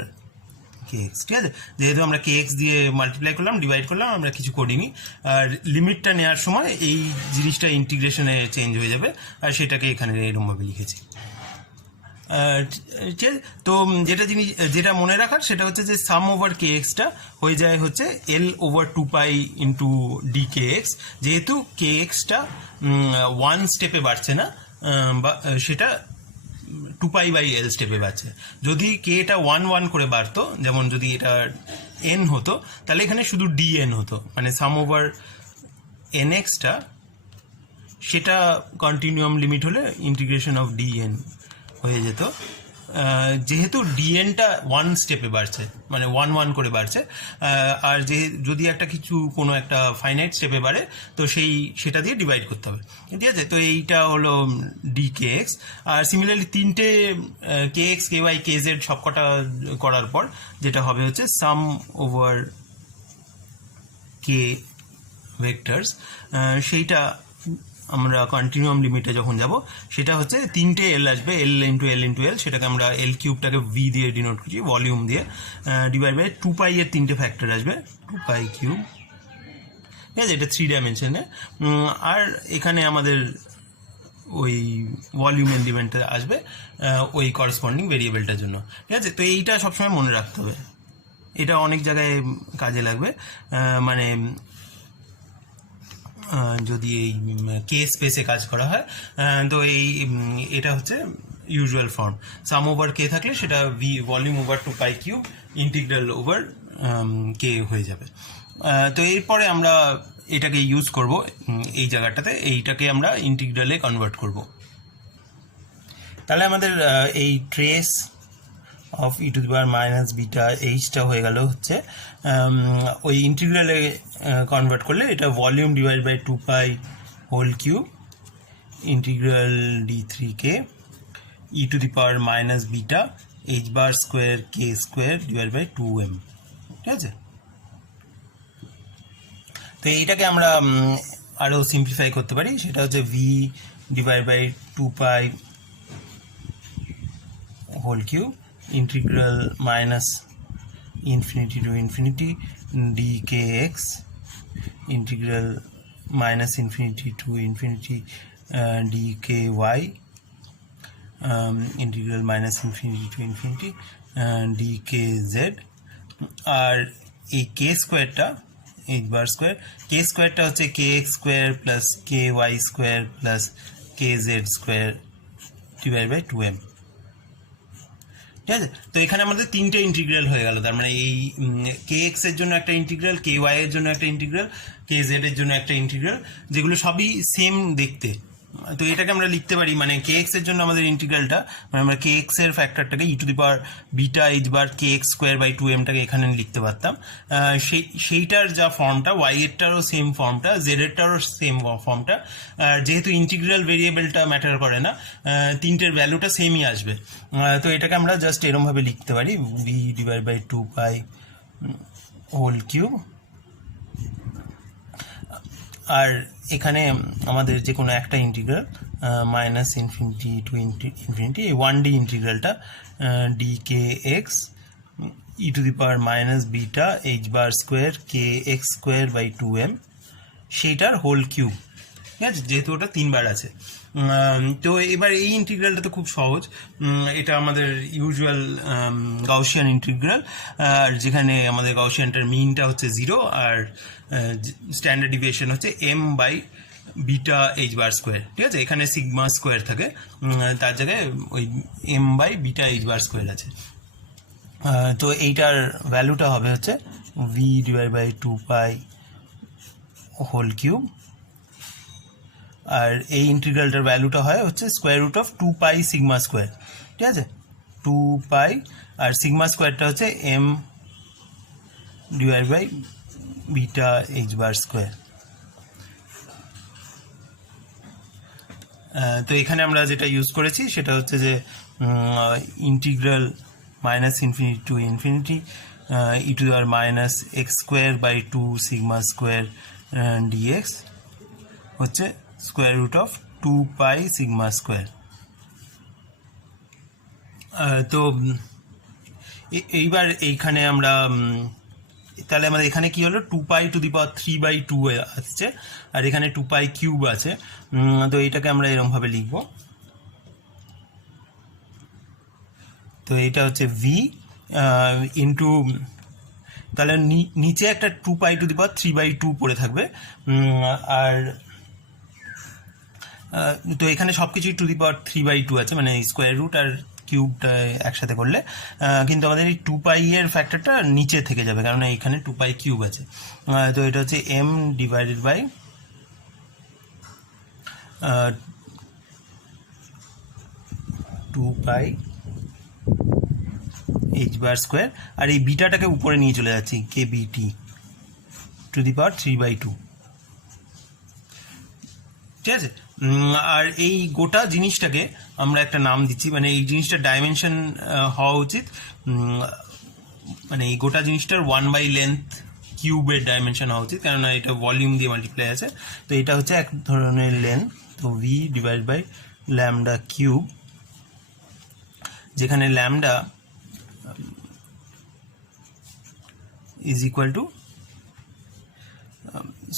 kx। ঠিক আছে, যেহেতু আমরা kx দিয়ে মাল্টিপ্লাই করলাম, ডিভাইড করলাম, আমরা কিছু করিনি। আর লিমিটটা নেওয়ার সময় এই জিনিসটা ইন্টিগ্রেশনে চেঞ্জ হয়ে যাবে, আর সেটাকে এখানে এরকমভাবে লিখেছি। ঠিক আছে, তো যেটা মনে রাখার সেটা হচ্ছে যে সাম ওভার কে এক্সটা হয়ে যায় হচ্ছে l/2π ইন্টু dkx, যেহেতু কে এক্সটা 1 স্টেপে বাড়ছে না, বা সেটা 2π/l স্টেপে বাড়ছে। যদি কে এটা 1 করে বাড়তো, যেমন যদি এটা n হতো, তাহলে এখানে শুধু dn হতো, মানে সাম ওভার nxটা সেটা কন্টিনিউয়াম লিমিট হলে ইন্টিগ্রেশন অফ dn হয়ে যেত। যেহেতু ডিএনটা 1 স্টেপে বাড়ছে, মানে 1 করে বাড়ছে, আর যদি একটা কোনো একটা ফাইনাইট স্টেপে বাড়ে, তো সেটা দিয়ে ডিভাইড করতে হবে। ঠিক আছে, তো এইটা হলো dkx। আর সিমিলারলি তিনটে kx ky kz সবকটা করার পর যেটা হবে হচ্ছে সাম ওভার কে ভেক্টরস, সেইটা আমরা কন্টিনিউয়াম লিমিটে যখন যাব, সেটা হচ্ছে তিনটে এল আসবে, l/l/l, সেটাকে আমরা এল কিউবটাকে ভি দিয়ে ডিনোট করছি, ভলিউম দিয়ে, ডিভাইড বাই 2π এর তিনটে ফ্যাক্টর আসবে, 2π কিউব। ঠিক আছে, এটা 3 ডাইমেনশনে। আর এখানে আমাদের ওই ভলিউম এলিমেন্টটা আসবে ওই করসপন্ডিং ভেরিয়েবলটার জন্য। ঠিক আছে, তো এইটা সবসময় মনে রাখতে হবে, এটা অনেক জায়গায় কাজে লাগবে। মানে যদি এই কে স্পেসে কাজ করা হয়, তো এটা হচ্ছে usual form. Sum over K থাকলে সেটা volume over 2π cube integral over K হয়ে যাবে। তো এরপরে আমরা এটাকে ইউজ করব এই জায়গাটাতে, এইটাকে আমরা ইন্টিগ্রালে কনভার্ট করব। তাহলে আমাদের এই trace of e to the power minus beta এইচটা হয়ে গেল হচ্ছে ওই ইন্টিগ্রালে কনভার্ট করলে এটা volume divide by 2π whole cube integral d3k e to the power minus beta H bar square K square divide by 2m। ঠিক আছে, তো এইটাকে আমরা আরও সিম্পলিফাই করতে পারি, সেটা হচ্ছে v divide by 2π whole cube integral minus infinity to infinity dkx integral minus infinity to infinity dky integral minus infinity to infinity dkz। আর এই কে স্কোয়ারটা এইচ বার স্কোয়ার, কে স্কোয়ারটা হচ্ছে কে x square plus K Y square plus K Z square divide by 2m। ঠিক আছে, তো এখানে আমাদের তিনটে ইন্টিগ্রাল হয়ে গেল। তার মানে এই কে এক্স এর জন্য একটা ইন্টিগ্রাল, কে ওয়াই এর জন্য একটা ইন্টিগ্রাল, কে জেড এর জন্য একটা ইন্টিগ্রাল, যেগুলো সবই সেম দেখতে। তো এটাকে আমরা লিখতে পারি, মানে কে এক্স এর জন্য আমাদের ইন্টিগ্রালটা, মানে আমরা কে এক্স এর ফ্যাক্টরটাকে e to the power beta H bar K x square by 2mটাকে এখানে লিখতে পারতাম। সেইটার যা ফর্মটা, ওয়াই এরটারও সেম ফর্মটা, জেড এরটারও সেম ফর্মটা। যেহেতু ইন্টিগ্রাল ভেরিয়েবলটা ম্যাটার করে না, তিনটের ভ্যালুটা সেমই আসবে। তো এটাকে আমরা জাস্ট এরমভাবে লিখতে পারি, b divide by 2 pi whole cube. আর এখানে আমাদের যে কোনো একটা integral minus infinity to infinity, এই 1D ইন্টিগ্রালটা d k x e to the power minus beta H bar square k x square by 2m, সেইটার হোল কিউব। ঠিক আছে, যেহেতু ওটা 3 বার আছে। তো এবার এই ইন্টিগ্রালটা তো খুব সহজ, এটা আমাদের ইউজুয়াল গাউসিয়ান ইন্টিগ্রাল, আর যেখানে আমাদের গাউসিয়ানটার মিনটা হচ্ছে 0 আর স্ট্যান্ডার্ড ডিভিয়েশন হচ্ছে m by beta H bar square. ঠিক আছে, এখানে সিগমা স্কোয়ার থাকে, তার জায়গায় ওই m by beta H bar square আছে। তো এইটার ভ্যালুটা হবে হচ্ছে v divide by 2 pi whole cube. আর এই ইন্টিগ্রালটার ভ্যালুটা হয় হচ্ছে square root of 2 pi sigma square. ঠিক আছে, 2 পাই, আর সিগমা স্কোয়ারটা হচ্ছে m divide by beta H bar square. তো এখানে আমরা যেটা ইউজ করেছি সেটা হচ্ছে যে integral minus infinity to infinity e to the power minus x square by 2 sigma square dx হচ্ছে square root of 2 pi sigma square. তো এইবার এইখানে আমরা তাহলে আমাদের এখানে কি হলো, 2 পাই টু দি পাওয়ার 3 বাই 2 আসছে, আর এখানে 2 পাই কিউব আছে। তো এইটাকে আমরা এরকমভাবে লিখব। তো এইটা হচ্ছে ভি ইন্টু, তাহলে নিচে একটা 2 পাই টু দি পাওয়ার 3 বাই 2 পড়ে থাকবে। আর তো এখানে সব কিছুই টু দি পাওয়ার 3 বাই 2 আছে, মানে স্কোয়ার রুট আর কিউবটা একসাথে করলে, কিন্তু আমাদের এই 2 পাই এর ফ্যাক্টরটা নিচে থেকে যাবে, কারণ এখানে 2 পাই কিউব আছে। তো এটা হচ্ছে m divided by 2 pi h bar square, আর এই বিটাটাকে উপরে নিয়ে চলে যাচ্ছি, কে বিটি টু দি পাওয়ার 3 বাই 2। ঠিক আছে, আর এই গোটা জিনিসটাকে আমরা একটা নাম দিচ্ছি, মানে এই জিনিসটার ডাইমেনশন হওয়া উচিত, মানে এই গোটা জিনিসটার 1 বাই লেন্থ কিউবের ডাইমেনশন হওয়া উচিত, কেননা এটা ভলিউম দিয়ে মাল্টিপ্লাই আছে। তো এটা হচ্ছে এক ধরনের লেন্থ, তো v divide by lambda cube, যেখানে lambda is equal to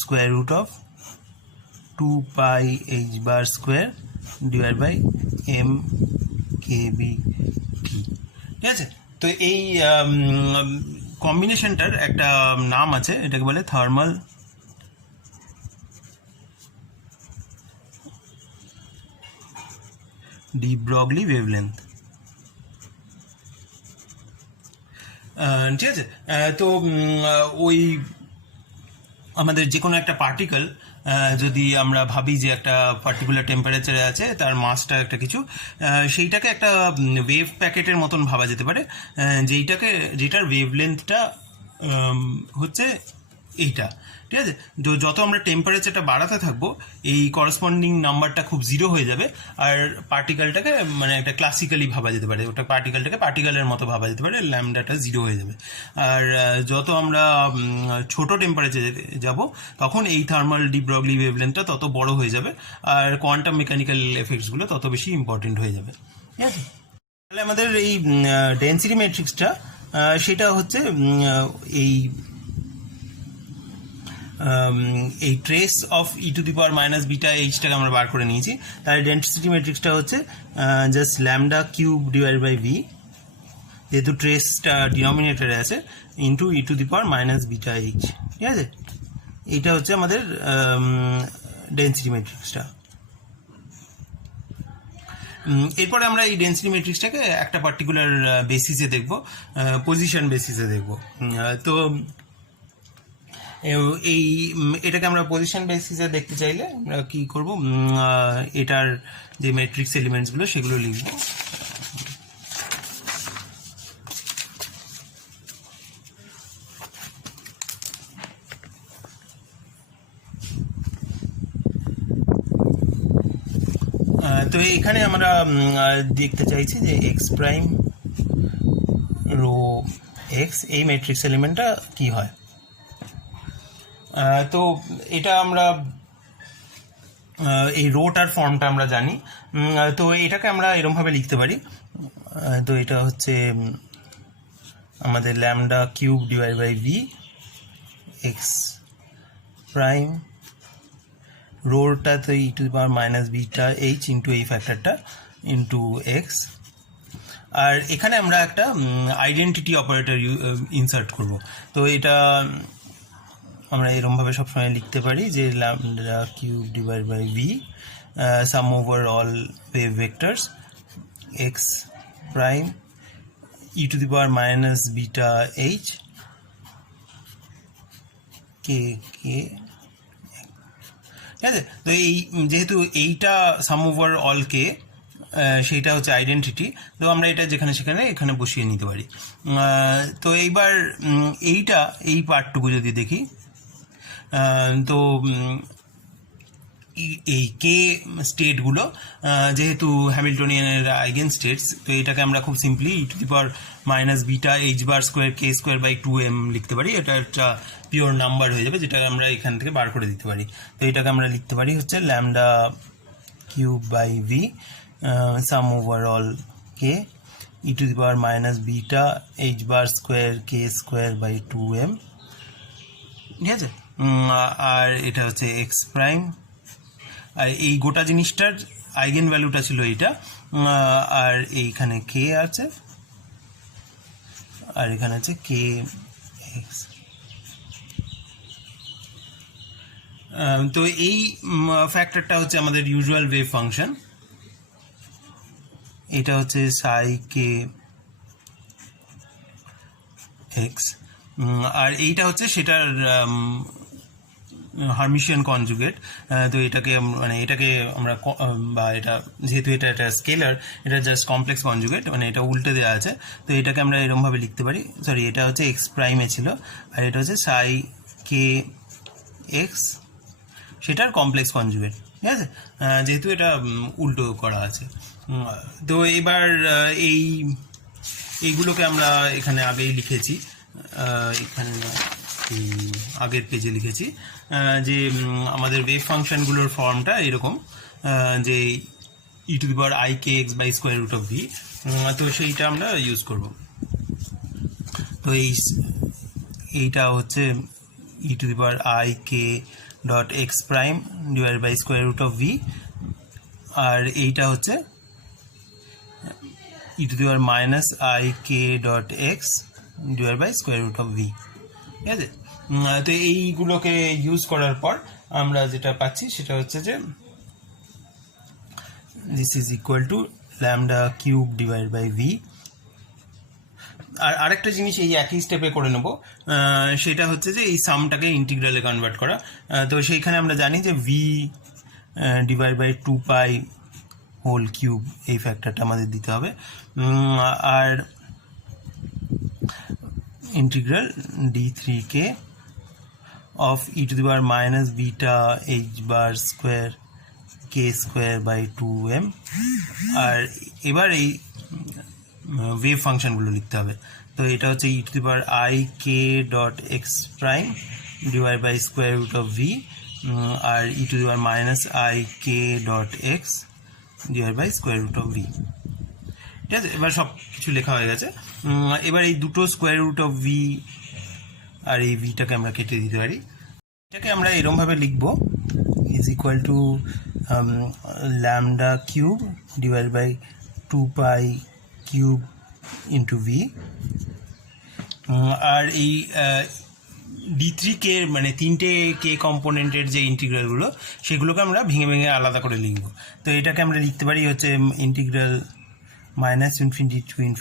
square root of 2 pi h bar square divide by m k b t. ঠিক আছে, তো এই কম্বিনেশনটার একটা নাম আছে, এটাকে বলে থার্মাল ডি ব্রগলি ওয়েভলেন্থ। ঠিক আছে, তো ওই আমাদের যে কোনো একটা পার্টিকেল যদি আমরা ভাবি যে একটা পার্টিকুলার টেম্পারেচারে আছে, তার মাসটা একটা কিছু, সেইটাকে একটা ওয়েভ প্যাকেটের মতন ভাবা যেতে পারে, যেটার ওয়েভলেন্থটা হচ্ছে এইটা। ঠিক আছে, যত আমরা টেম্পারেচারটা বাড়াতে থাকবো, এই করসপন্ডিং নাম্বারটা খুব 0 হয়ে যাবে, আর পার্টিকেলটাকে মানে একটা ক্লাসিক্যালি ভাবা যেতে পারে, ওটা পার্টিকেলটাকে পার্টিকেলের মতো ভাবা যেতে পারে, ল্যামডাটা 0 হয়ে যাবে। আর যত আমরা ছোট টেম্পারেচারে যাব, তখন এই থার্মাল ডি ব্রগলি ওয়েভলেন্থটা তত বড় হয়ে যাবে, আর কোয়ান্টাম মেকানিক্যাল এফেক্টসগুলো তত বেশি ইম্পর্টেন্ট হয়ে যাবে। ঠিক আছে, তাহলে আমাদের এই ডেন্সিটি ম্যাট্রিক্সটা সেটা হচ্ছে এই trace of e to the power minus beta এইচটাকে আমরা বার করে নিয়েছি। তাহলে ডেন্সিটি ম্যাট্রিক্সটা হচ্ছে just lambda cube divide by v, যেহেতু ট্রেসটা ডিনোমিনেটরে আছে, into e to the power minus beta H. ঠিক আছে, এইটা হচ্ছে আমাদের ডেন্সিটি ম্যাট্রিক্সটা। এরপরে আমরা এই ডেন্সিটি ম্যাট্রিক্সটাকে একটা পার্টিকুলার বেসিসে দেখব, পজিশন বেসিসে দেখব। তো এই এটাকে আমরা পজিশন বেসিসে দেখতে চাইলে আমরা কি করব, এটার যে ম্যাট্রিক্স এলিমেন্টসগুলো সেগুলো লিখব। তো এখানে আমরা দেখতে চাইছি যে এক্স প্রাইম রো এক্স এই ম্যাট্রিক্স এলিমেন্টটা কি হয়। তো এটা আমরা এই রোটার ফর্মটা আমরা জানি। তো এটাকে আমরা এরকমভাবে লিখতে পারি। তো এটা হচ্ছে আমাদের lambda cube divide by v x prime, রোটা তো e to the power minus beta h into এই ফ্যাক্টরটা ইন্টু এক্স। আর এখানে আমরা একটা আইডেন্টিটি অপারেটর ইনসার্ট করব। তো এটা আমরা এরকমভাবে সবসময় লিখতে পারি যে lambda cube divide by V sum over all wave vectors x prime e to the power minus beta h k k. ঠিক আছে, তো এই যেহেতু এইটা সাম ওভার অল কে সেইটা হচ্ছে আইডেন্টিটি, তো আমরা এটা যেখানে সেখানে এখানে বসিয়ে নিতে পারি। তো এইবার এইটা এই পার্টটুকু যদি দেখি, তো এই কে স্টেটগুলো যেহেতু হ্যামিল্টনিয়ানের আইগেন স্টেটস, তো এটাকে আমরা খুব simply e to the power minus beta H bar square K square by 2m লিখতে পারি। এটা একটা পিওর নাম্বার হয়ে যাবে যেটা আমরা এখান থেকে বার করে দিতে পারি। তো এটাকে আমরা লিখতে পারি হচ্ছে lambda cube by V sum overall k e to the power minus beta H bar square K square by 2m। ঠিক আছে, আর এটা হচ্ছে এক্স প্রাইম, আর এই গোটা জিনিসটার আইগেন ভ্যালুটা ছিল এইটা, আর এইখানে কে আছে আর এখানে আছে কে এক্স। তো এই ফ্যাক্টরটা হচ্ছে আমাদের ইউজুয়াল ওয়েভ ফাংশন। এটা হচ্ছে সাই কে এক্স, আর এইটা হচ্ছে সেটার হার্মিশিয়ান কনজুগেট। তো এটাকে মানে এটাকে আমরা বা এটা যেহেতু এটা একটা স্কেলার, এটা জাস্ট কমপ্লেক্স কনজুগেট, মানে এটা উল্টে দেওয়া আছে। তো এটাকে আমরা এরকমভাবে লিখতে পারি, সরি এটা হচ্ছে এক্স প্রাইমে ছিল আর এটা হচ্ছে সাই কে এক্স, সেটার কমপ্লেক্স কনজুগেট। ঠিক আছে, যেহেতু এটা উল্টো করা আছে। তো এবার এইগুলোকে আমরা এখানে আগেই লিখেছি, এখানে আগের পেজে লিখেছি যে আমাদের ওয়েভ ফাংশনগুলোর ফর্মটা এরকম যে e to the power i k x by square root of v. তো সেইটা আমরা ইউজ করব। তো এইটা হচ্ছে e to the power i k dot x prime divide by square root of v, আর এইটা হচ্ছে e to the power minus i k dot x divide by square root of V. ঠিক আছে, তো এইগুলোকে ইউজ করার পর আমরা যেটা পাচ্ছি সেটা হচ্ছে যে this is equal to lambda cube divide by v. আর আরেকটা জিনিস এই একই স্টেপে করে নেব, সেটা হচ্ছে যে এই সামটাকে ইন্টিগ্রালে কনভার্ট করা। তো সেইখানে আমরা জানি যে V divide by 2 pi whole cube এই ফ্যাক্টরটা আমাদের দিতে হবে, আর integral d3k of e to the power minus beta h bar square k square by 2m। আর এবার এই ওয়েভ ফাংশনগুলো লিখতে হবে। তো এটা হচ্ছে e to the power i k dot x prime divide by square root of v, আর e to the power minus i k dot x divide by square root of V. ঠিক আছে, এবার সব কিছু লেখা হয়ে গেছে। এবার এই দুটো স্কোয়ার রুট অফ ভি আর এই ভিটাকে আমরা কেটে দিতে পারি। এটাকে আমরা এরকমভাবে লিখব is equal to lambda cube divide by 2 pi cube into v. আর এই d3k মানে 3টে k কম্পোনেন্টের যে ইন্টিগ্রালগুলো সেগুলোকে আমরা ভেঙে ভেঙে আলাদা করে লিখব। তো এটাকে আমরা লিখতে পারি হচ্ছে ইন্টিগ্রাল -∞ to ∞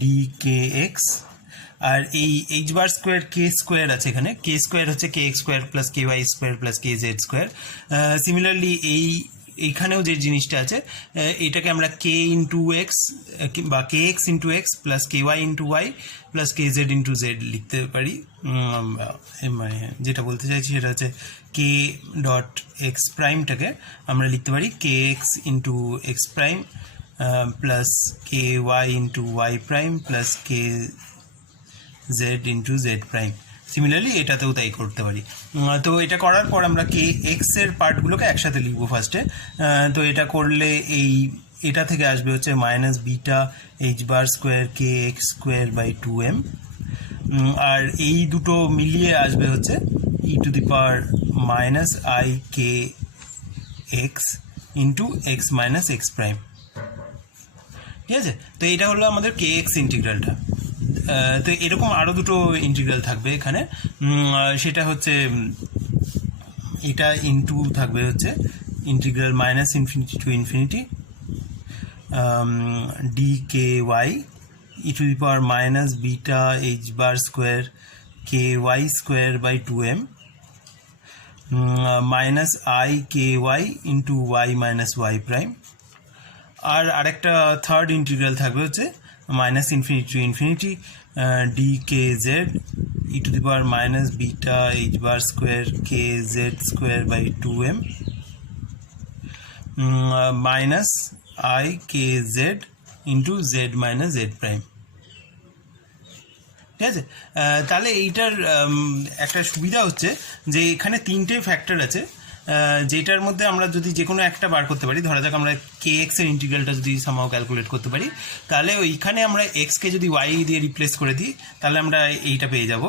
dkx, আর এই h bar square k square আছে এখানে, k স্কোয়ার হচ্ছে kx square plus ky square plus kz square. Similarly এইখানেও যে জিনিসটা আছে এটাকে আমরা k ইন্টু এক্স বা kx into x plus ky into y plus kz into z লিখতে পারি। মানে যেটা বলতে চাইছি সেটা হচ্ছে k ডট এক্স প্রাইমটাকে আমরা লিখতে পারি kx into x prime plus ky into y prime plus kz into z prime. Similarly এটাতেও তাই করতে পারি। তো এটা করার পর আমরা কে এক্স এর পার্টগুলোকে একসাথে লিখবো ফার্স্টে। তো এটা করলে এটা থেকে আসবে হচ্ছে minus beta H bar square k x square by 2m, আর এই দুটো মিলিয়ে আসবে হচ্ছে e to the power minus i k x into x minus x prime. ঠিক আছে, তো এটা হলো আমাদের কে এক্স ইন্টিগ্রালটা। তো এরকম আরও দুটো ইন্টিগ্রাল থাকবে এখানে, সেটা হচ্ছে এটা ইন্টু থাকবে হচ্ছে integral -∞ to ∞ d k y e to the power minus beta H bar square k Y square by 2m minus i k y into y minus y prime. আর আরেকটা থার্ড ইন্টিগ্রাল থাকবে হচ্ছে -∞ to ∞ dkz e to the power minus beta h bar square kz square by 2m minus I kz into z minus z prime। ঠিক আছে, তাহলে এইটার একটা সুবিধা হচ্ছে যে এখানে 3টে ফ্যাক্টর আছে, যেটার মধ্যে আমরা যদি যে কোনো একটা বার করতে পারি, ধরা যাক আমরা কে এক্স এর ইন্টিগ্রালটা যদি সামহাও ক্যালকুলেট করতে পারি, তাহলে ওইখানে আমরা এক্সকে যদি ওয়াই দিয়ে রিপ্লেস করে দিই তাহলে আমরা এইটা পেয়ে যাব,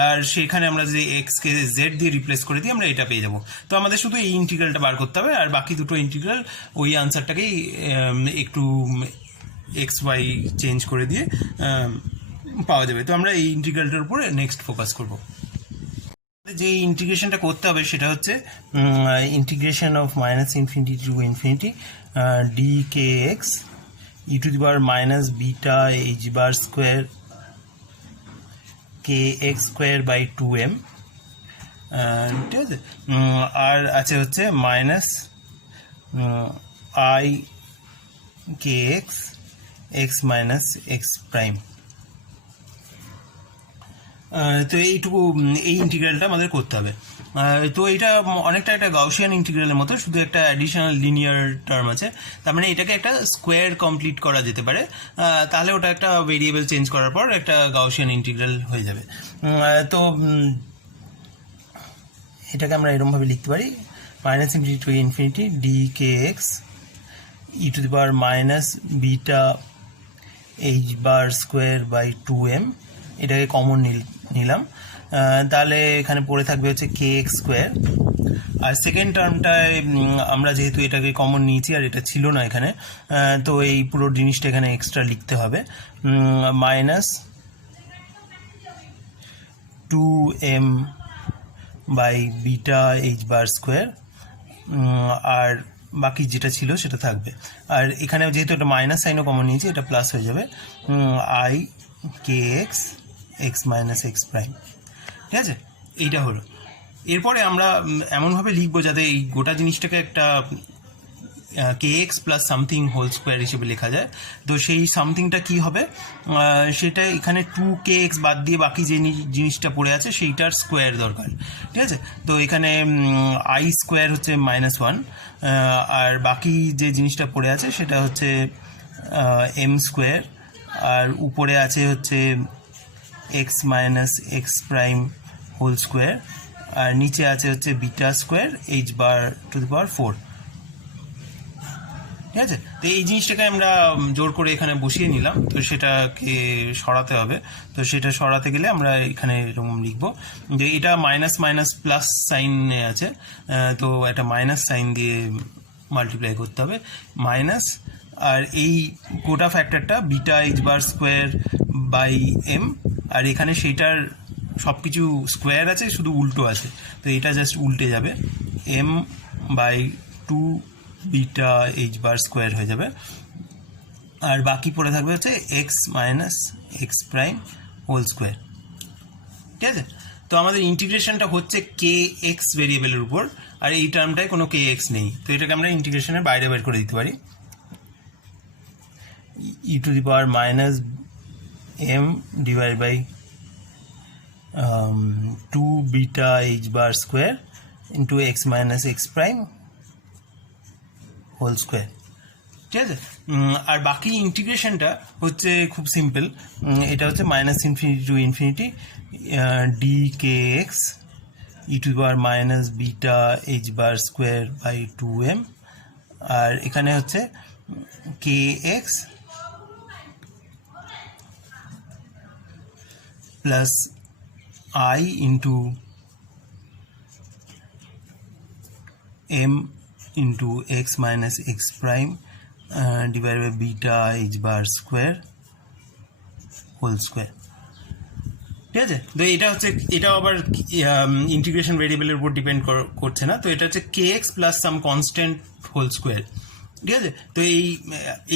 আর সেখানে আমরা যদি এক্সকে জেড দিয়ে রিপ্লেস করে দিই আমরা এটা পেয়ে যাব। তো আমাদের শুধু এই ইন্টিগ্রালটা বার করতে হবে, আর বাকি দুটো ইন্টিগ্রাল ওই আনসারটাকেই একটু এক্স ওয়াই চেঞ্জ করে দিয়ে পাওয়া যাবে। তো আমরা এই ইন্টিগ্রালটার উপরে নেক্সট ফোকাস করব। যে ইন্টিগ্রেশনটা করতে হবে সেটা হচ্ছে integration of -∞ to ∞ dkx e to the power minus beta h bar square kx square by 2m, ঠিক আছে, আর আছে হচ্ছে minus i k x x minus x prime. তো এইটুকু এই ইন্টিগ্রালটা আমাদের করতে হবে। তো এটা অনেকটা একটা গাউসিয়ান ইন্টিগ্রালের মতো, শুধু একটা অ্যাডিশনাল লিনিয়ার টার্ম আছে। তার মানে এটাকে একটা স্কোয়ার কমপ্লিট করা যেতে পারে, তাহলে ওটা একটা ভেরিয়েবল চেঞ্জ করার পর একটা গাউসিয়ান ইন্টিগ্রাল হয়ে যাবে। তো এটাকে আমরা এরকমভাবে লিখতে পারি -∞ to ∞ dkx e to the power minus beta h bar square by 2m, এটাকে কমন নিলাম, তাহলে এখানে পড়ে থাকবে হচ্ছে কে এক্স স্কোয়ার। আর সেকেন্ড টার্মটায় আমরা যেহেতু এটাকে কমন নিয়েছি আর এটা ছিল না এখানে, তো এই পুরো জিনিসটা এখানে এক্সট্রা লিখতে হবে, minus 2m by beta H bar square, আর বাকি যেটা ছিল সেটা থাকবে। আর এখানে যেহেতু একটা মাইনাস সাইনও কমন নিয়েছি, এটা প্লাস হয়ে যাবে I k x x minus x prime. ঠিক আছে, এইটা হলো। এরপরে আমরা এমনভাবে লিখবো যাতে এই গোটা জিনিসটাকে একটা k x plus something whole square হিসেবে লেখা যায়। তো সেই সামথিংটা কি হবে, সেটা এখানে 2kx বাদ দিয়ে বাকি যে জিনিসটা পড়ে আছে সেইটার স্কোয়ার দরকার। ঠিক আছে, তো এখানে আই স্কোয়ার হচ্ছে -1, আর বাকি যে জিনিসটা পড়ে আছে সেটা হচ্ছে এম স্কোয়ার, আর উপরে আছে হচ্ছে x minus x prime whole square, আর নিচে আছে হচ্ছে beta square h bar to the power 4। ঠিক আছে, তো এই জিনিসটাকে আমরা জোর করে এখানে বসিয়ে নিলাম। তো সেটাকে সরাতে হবে, তো সেটা সরাতে গেলে আমরা এখানে এরকম লিখবো যে এটা মাইনাস মাইনাস প্লাস সাইনে আছে, তো একটা মাইনাস সাইন দিয়ে মাল্টিপ্লাই করতে হবে মাইনাস, আর এই গোটা ফ্যাক্টরটা beta H bar square by m, আর এখানে সেইটার সব কিছু স্কোয়ার আছে, শুধু উল্টো আছে, তো এটা জাস্ট উল্টে যাবে, m/2 beta H bar square হয়ে যাবে, আর বাকি পড়ে থাকবে হচ্ছে x minus x prime whole square. ঠিক আছে, তো আমাদের ইন্টিগ্রেশনটা হচ্ছে কে এক্স ভেরিয়েবলের উপর, আর এই টার্মটায় কোনো কে এক্স নেই, তো এটাকে আমরা ইন্টিগ্রেশনের বাইরে বের করে দিতে পারি। E to the power minus m divide by 2 beta H bar square into x minus x prime whole square. ঠিক আছে, আর বাকি ইন্টিগ্রেশনটা হচ্ছে খুব সিম্পল, এটা হচ্ছে minus infinity to infinity d k x e to power minus beta H bar square by 2m, আর এখানে হচ্ছে কে x plus i into m into x minus x prime divide by beta H bar square whole square. ঠিক আছে, তো এটা হচ্ছে, এটাও আবার ইন্টিগ্রেশন ভেরিয়েবলের উপর ডিপেন্ড করছে না, তো এটা হচ্ছে কে এক্স প্লাস সাম কনস্ট্যান্ট হোল স্কোয়ার। ঠিক আছে, তো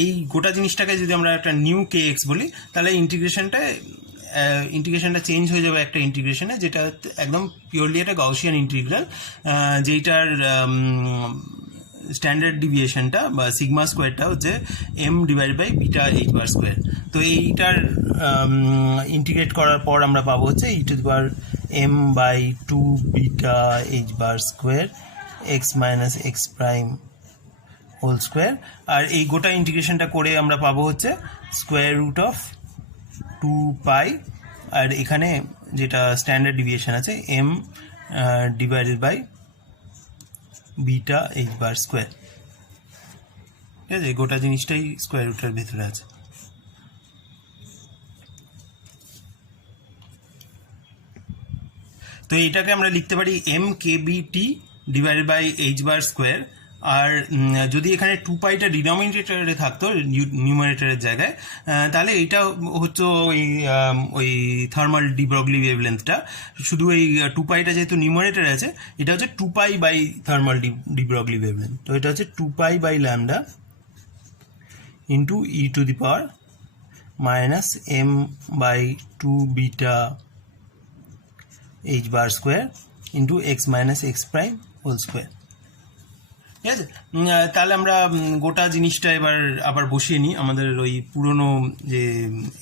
এই গোটা জিনিসটাকে যদি আমরা একটা নিউ কে এক্স বলি, তাহলে ইন্টিগ্রেশনটা চেঞ্জ হয়ে যাবে একটা ইন্টিগ্রেশনে, যেটা একদম পিওরলি একটা গাউসিয়ান ইন্টিগ্রাল, যেইটার স্ট্যান্ডার্ড ডিভিয়েশনটা বা সিগমা স্কোয়ারটা হচ্ছে m divide by beta H bar square. তো এইটার ইন্টিগ্রেট করার পর আমরা পাবো হচ্ছে e to the power m/2 beta H bar square x minus x prime whole square, আর এই গোটা ইন্টিগ্রেশনটা করে আমরা পাবো হচ্ছে স্কোয়ার রুট অফ 2 আর এখানে যেটা স্ট্যান্ডার্ড ডিভিয়েশন আছে m divided by beta H bar square. ঠিক আছে, গোটা জিনিসটাই স্কোয়ার রুটের ভেতরে আছে। তো এটাকে আমরা লিখতে পারি m/kbt divided by h bar square, আর যদি এখানে 2 ডিনোমিনেটরে থাকতো নিউমারেটরের জায়গায়, তাহলে এইটা হচ্ছে ওই থার্মাল ডি ব্রগলি ওয়েভলেন্থটা, শুধু এই 2 যেহেতু নিউমারেটরে আছে, এটা হচ্ছে 2 by thermal de Broglie wavelength, তো এটা হচ্ছে 2 by lambda into e to the power minus m/2 beta H bar square into x minus x prime whole square. ঠিক আছে, তাহলে আমরা গোটা জিনিসটা এবার আবার বসিয়ে নিই, আমাদের ওই পুরনো যে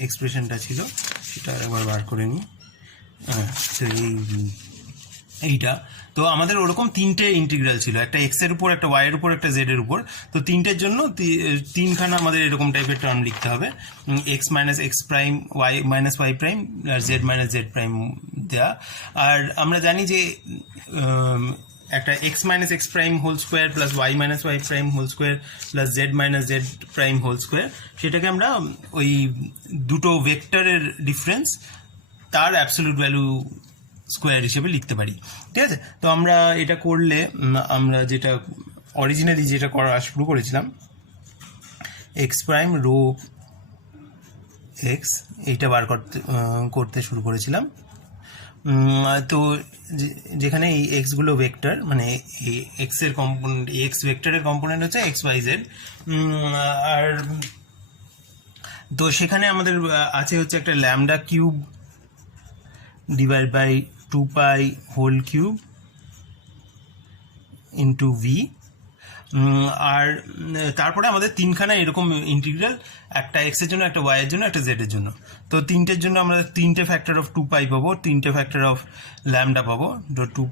এক্সপ্রেশনটা ছিল সেটা একবার বার করে নিই। এইটা তো আমাদের ওরকম 3টে ইন্টিগ্রাল ছিল, একটা এক্স এর উপর, একটা ওয়াই এর উপর, একটা জেড এর উপর, তো 3টের জন্য 3খানা আমাদের এরকম টাইপের টার্ম লিখতে হবে, x minus x prime, y minus y prime, আর জেড মাইনাস জেড প্রাইম দেওয়া। আর আমরা জানি যে একটা x minus x prime whole square plus y minus y prime whole square plus z minus z prime whole square, সেটাকে আমরা ওই দুটো ভেক্টরের ডিফারেন্স তার অ্যাবসলিউট ভ্যালু স্কোয়ার হিসেবে লিখতে পারি। ঠিক আছে, তো আমরা এটা করলে আমরা যেটা অরিজিনালি যেটা করা শুরু করেছিলাম, এক্স প্রাইম রো এক্স, এইটা বার করতে শুরু করেছিলাম। তো যেখানে এই এক্সগুলো ভেক্টর, মানে এই এক্সের কম্পোনেন্ট, এক্স ভেক্টরের কম্পোনেন্ট হচ্ছে এক্স ওয়াই জেড, আর তো সেখানে আমাদের আছে হচ্ছে একটা lambda cube divide by 2 whole cube into v, আর তারপরে আমাদের 3খানা এরকম ইন্টিগ্রাল, একটা এক্স এর জন্য, একটা ওয়াই এর জন্য, একটা জেড এর জন্য। তো 3টের জন্য আমরা 3টে ফ্যাক্টর অফ 2 পাবো, 3টে ফ্যাক্টর অফ ল্যামডা পাবো, তো 2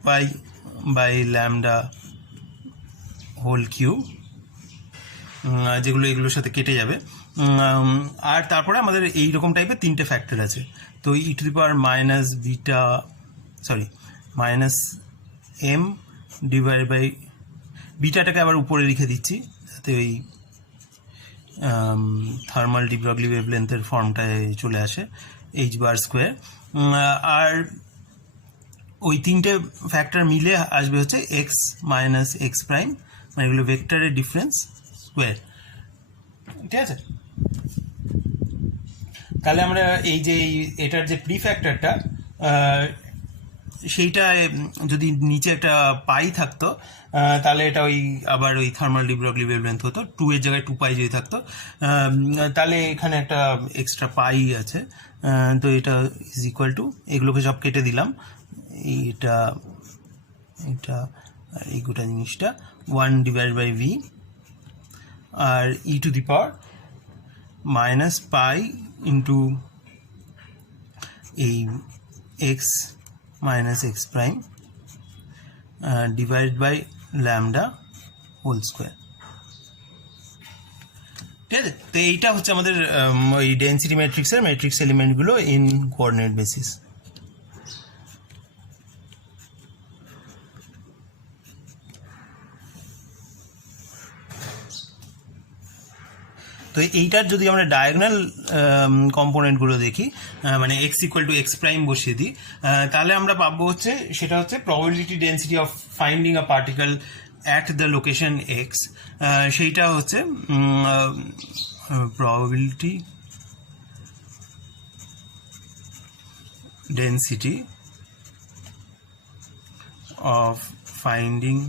বাই ল্যামডা হোল কিউব, যেগুলো এগুলোর সাথে কেটে যাবে, আর তারপরে আমাদের এইরকম টাইপের 3টে ফ্যাক্টর আছে, তো e to the power minus beta, sorry minus m divide by বিটাটাকে আবার উপরে লিখে দিচ্ছি যাতে ওই থার্মাল ডি ব্রগলি ওয়েভলেন্থের ফর্মটায় চলে আসে, এইচ বার স্কোয়ার, আর ওই 3টে ফ্যাক্টর মিলে আসবে হচ্ছে এক্স মাইনাস এক্স প্রাইম, মানে এগুলো ভেক্টরের ডিফারেন্স স্কোয়ার। ঠিক আছে, তাহলে আমরা এই যে এটার যে প্রি ফ্যাক্টরটা, সেইটা যদি নিচে একটা পাই থাকতো তাহলে এটা ওই আবার ওই থার্মাল ডি ব্রগলি ওয়েভলেন্থ হতো, 2 এর জায়গায় 2 পাই যদি থাকতো তাহলে এখানে একটা এক্সট্রা পাই আছে। তো এটা ইজ ইকুয়াল টু, এগুলোকে সব কেটে দিলাম, এটা এটা আর এই গোটা জিনিসটা 1 ডিভাইড বাই ভি আর e to the power minus pi into এই x minus x prime divide by lambda whole square. ঠিক আছে, তো এইটা হচ্ছে আমাদের ওই ডেন্সিটি ম্যাট্রিক্সের ম্যাট্রিক্স এলিমেন্টগুলো ইন কোঅর্ডিনেট বেসিস। তো এইটার যদি আমরা ডায়াগোনাল কম্পোনেন্টগুলো দেখি, মানে x equal to x prime বসিয়ে দিই, তাহলে আমরা পাবো হচ্ছে সেটা হচ্ছে probability density of finding a particle at the location x. সেইটা হচ্ছে probability density of finding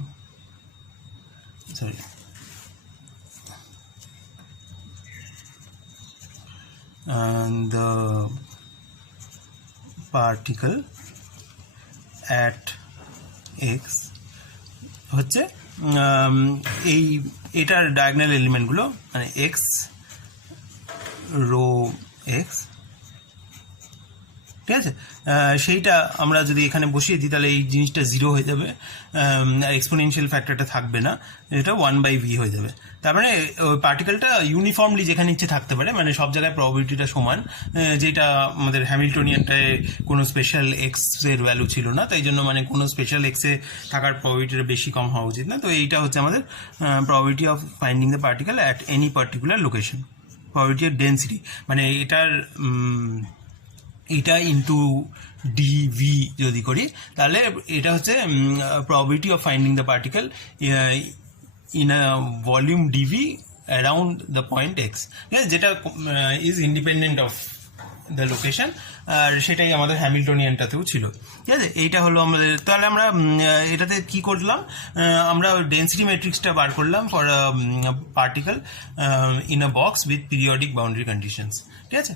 the particle at x হচ্ছে এই এটার ডায়াগোনাল এলিমেন্টগুলো মানে এক্স রো এক্স। ঠিক আছে, সেইটা আমরা যদি এখানে বসিয়ে দিই তাহলে এই জিনিসটা 0 হয়ে যাবে আর এক্সপোনেনশিয়াল ফ্যাক্টরটা থাকবে না, এটা 1/v হয়ে যাবে। তার মানে ওই পার্টিকেলটা ইউনিফর্মলি যেখানে ইচ্ছে থাকতে পারে, মানে সব জায়গায় প্রবাবিলিটিটা সমান, যেটা আমাদের হ্যামিল্টনিয়ানটায় কোনো স্পেশাল এক্স এর ভ্যালু ছিল না, তাই জন্য মানে কোনো স্পেশাল এক্সে থাকার প্রবাবিলিটিটা বেশি কম হওয়া উচিত না। তো এইটা হচ্ছে আমাদের probability of finding the particle at any particular location, probability of density, মানে এটার এটা ইন্টু ডিভি যদি করি তাহলে এটা হচ্ছে probability of finding the particle in a volume dv around the point x, ঠিক আছে, যেটা is independent of the location, আর সেটাই আমাদের হ্যামিল্টনিয়ানটাতেও ছিল। ঠিক আছে, এইটা হলো আমাদের। তাহলে আমরা এটাতে কি করলাম, আমরা ডেন্সিটি ম্যাট্রিক্সটা বার করলাম for particle in a box with periodic boundary conditions. ঠিক আছে।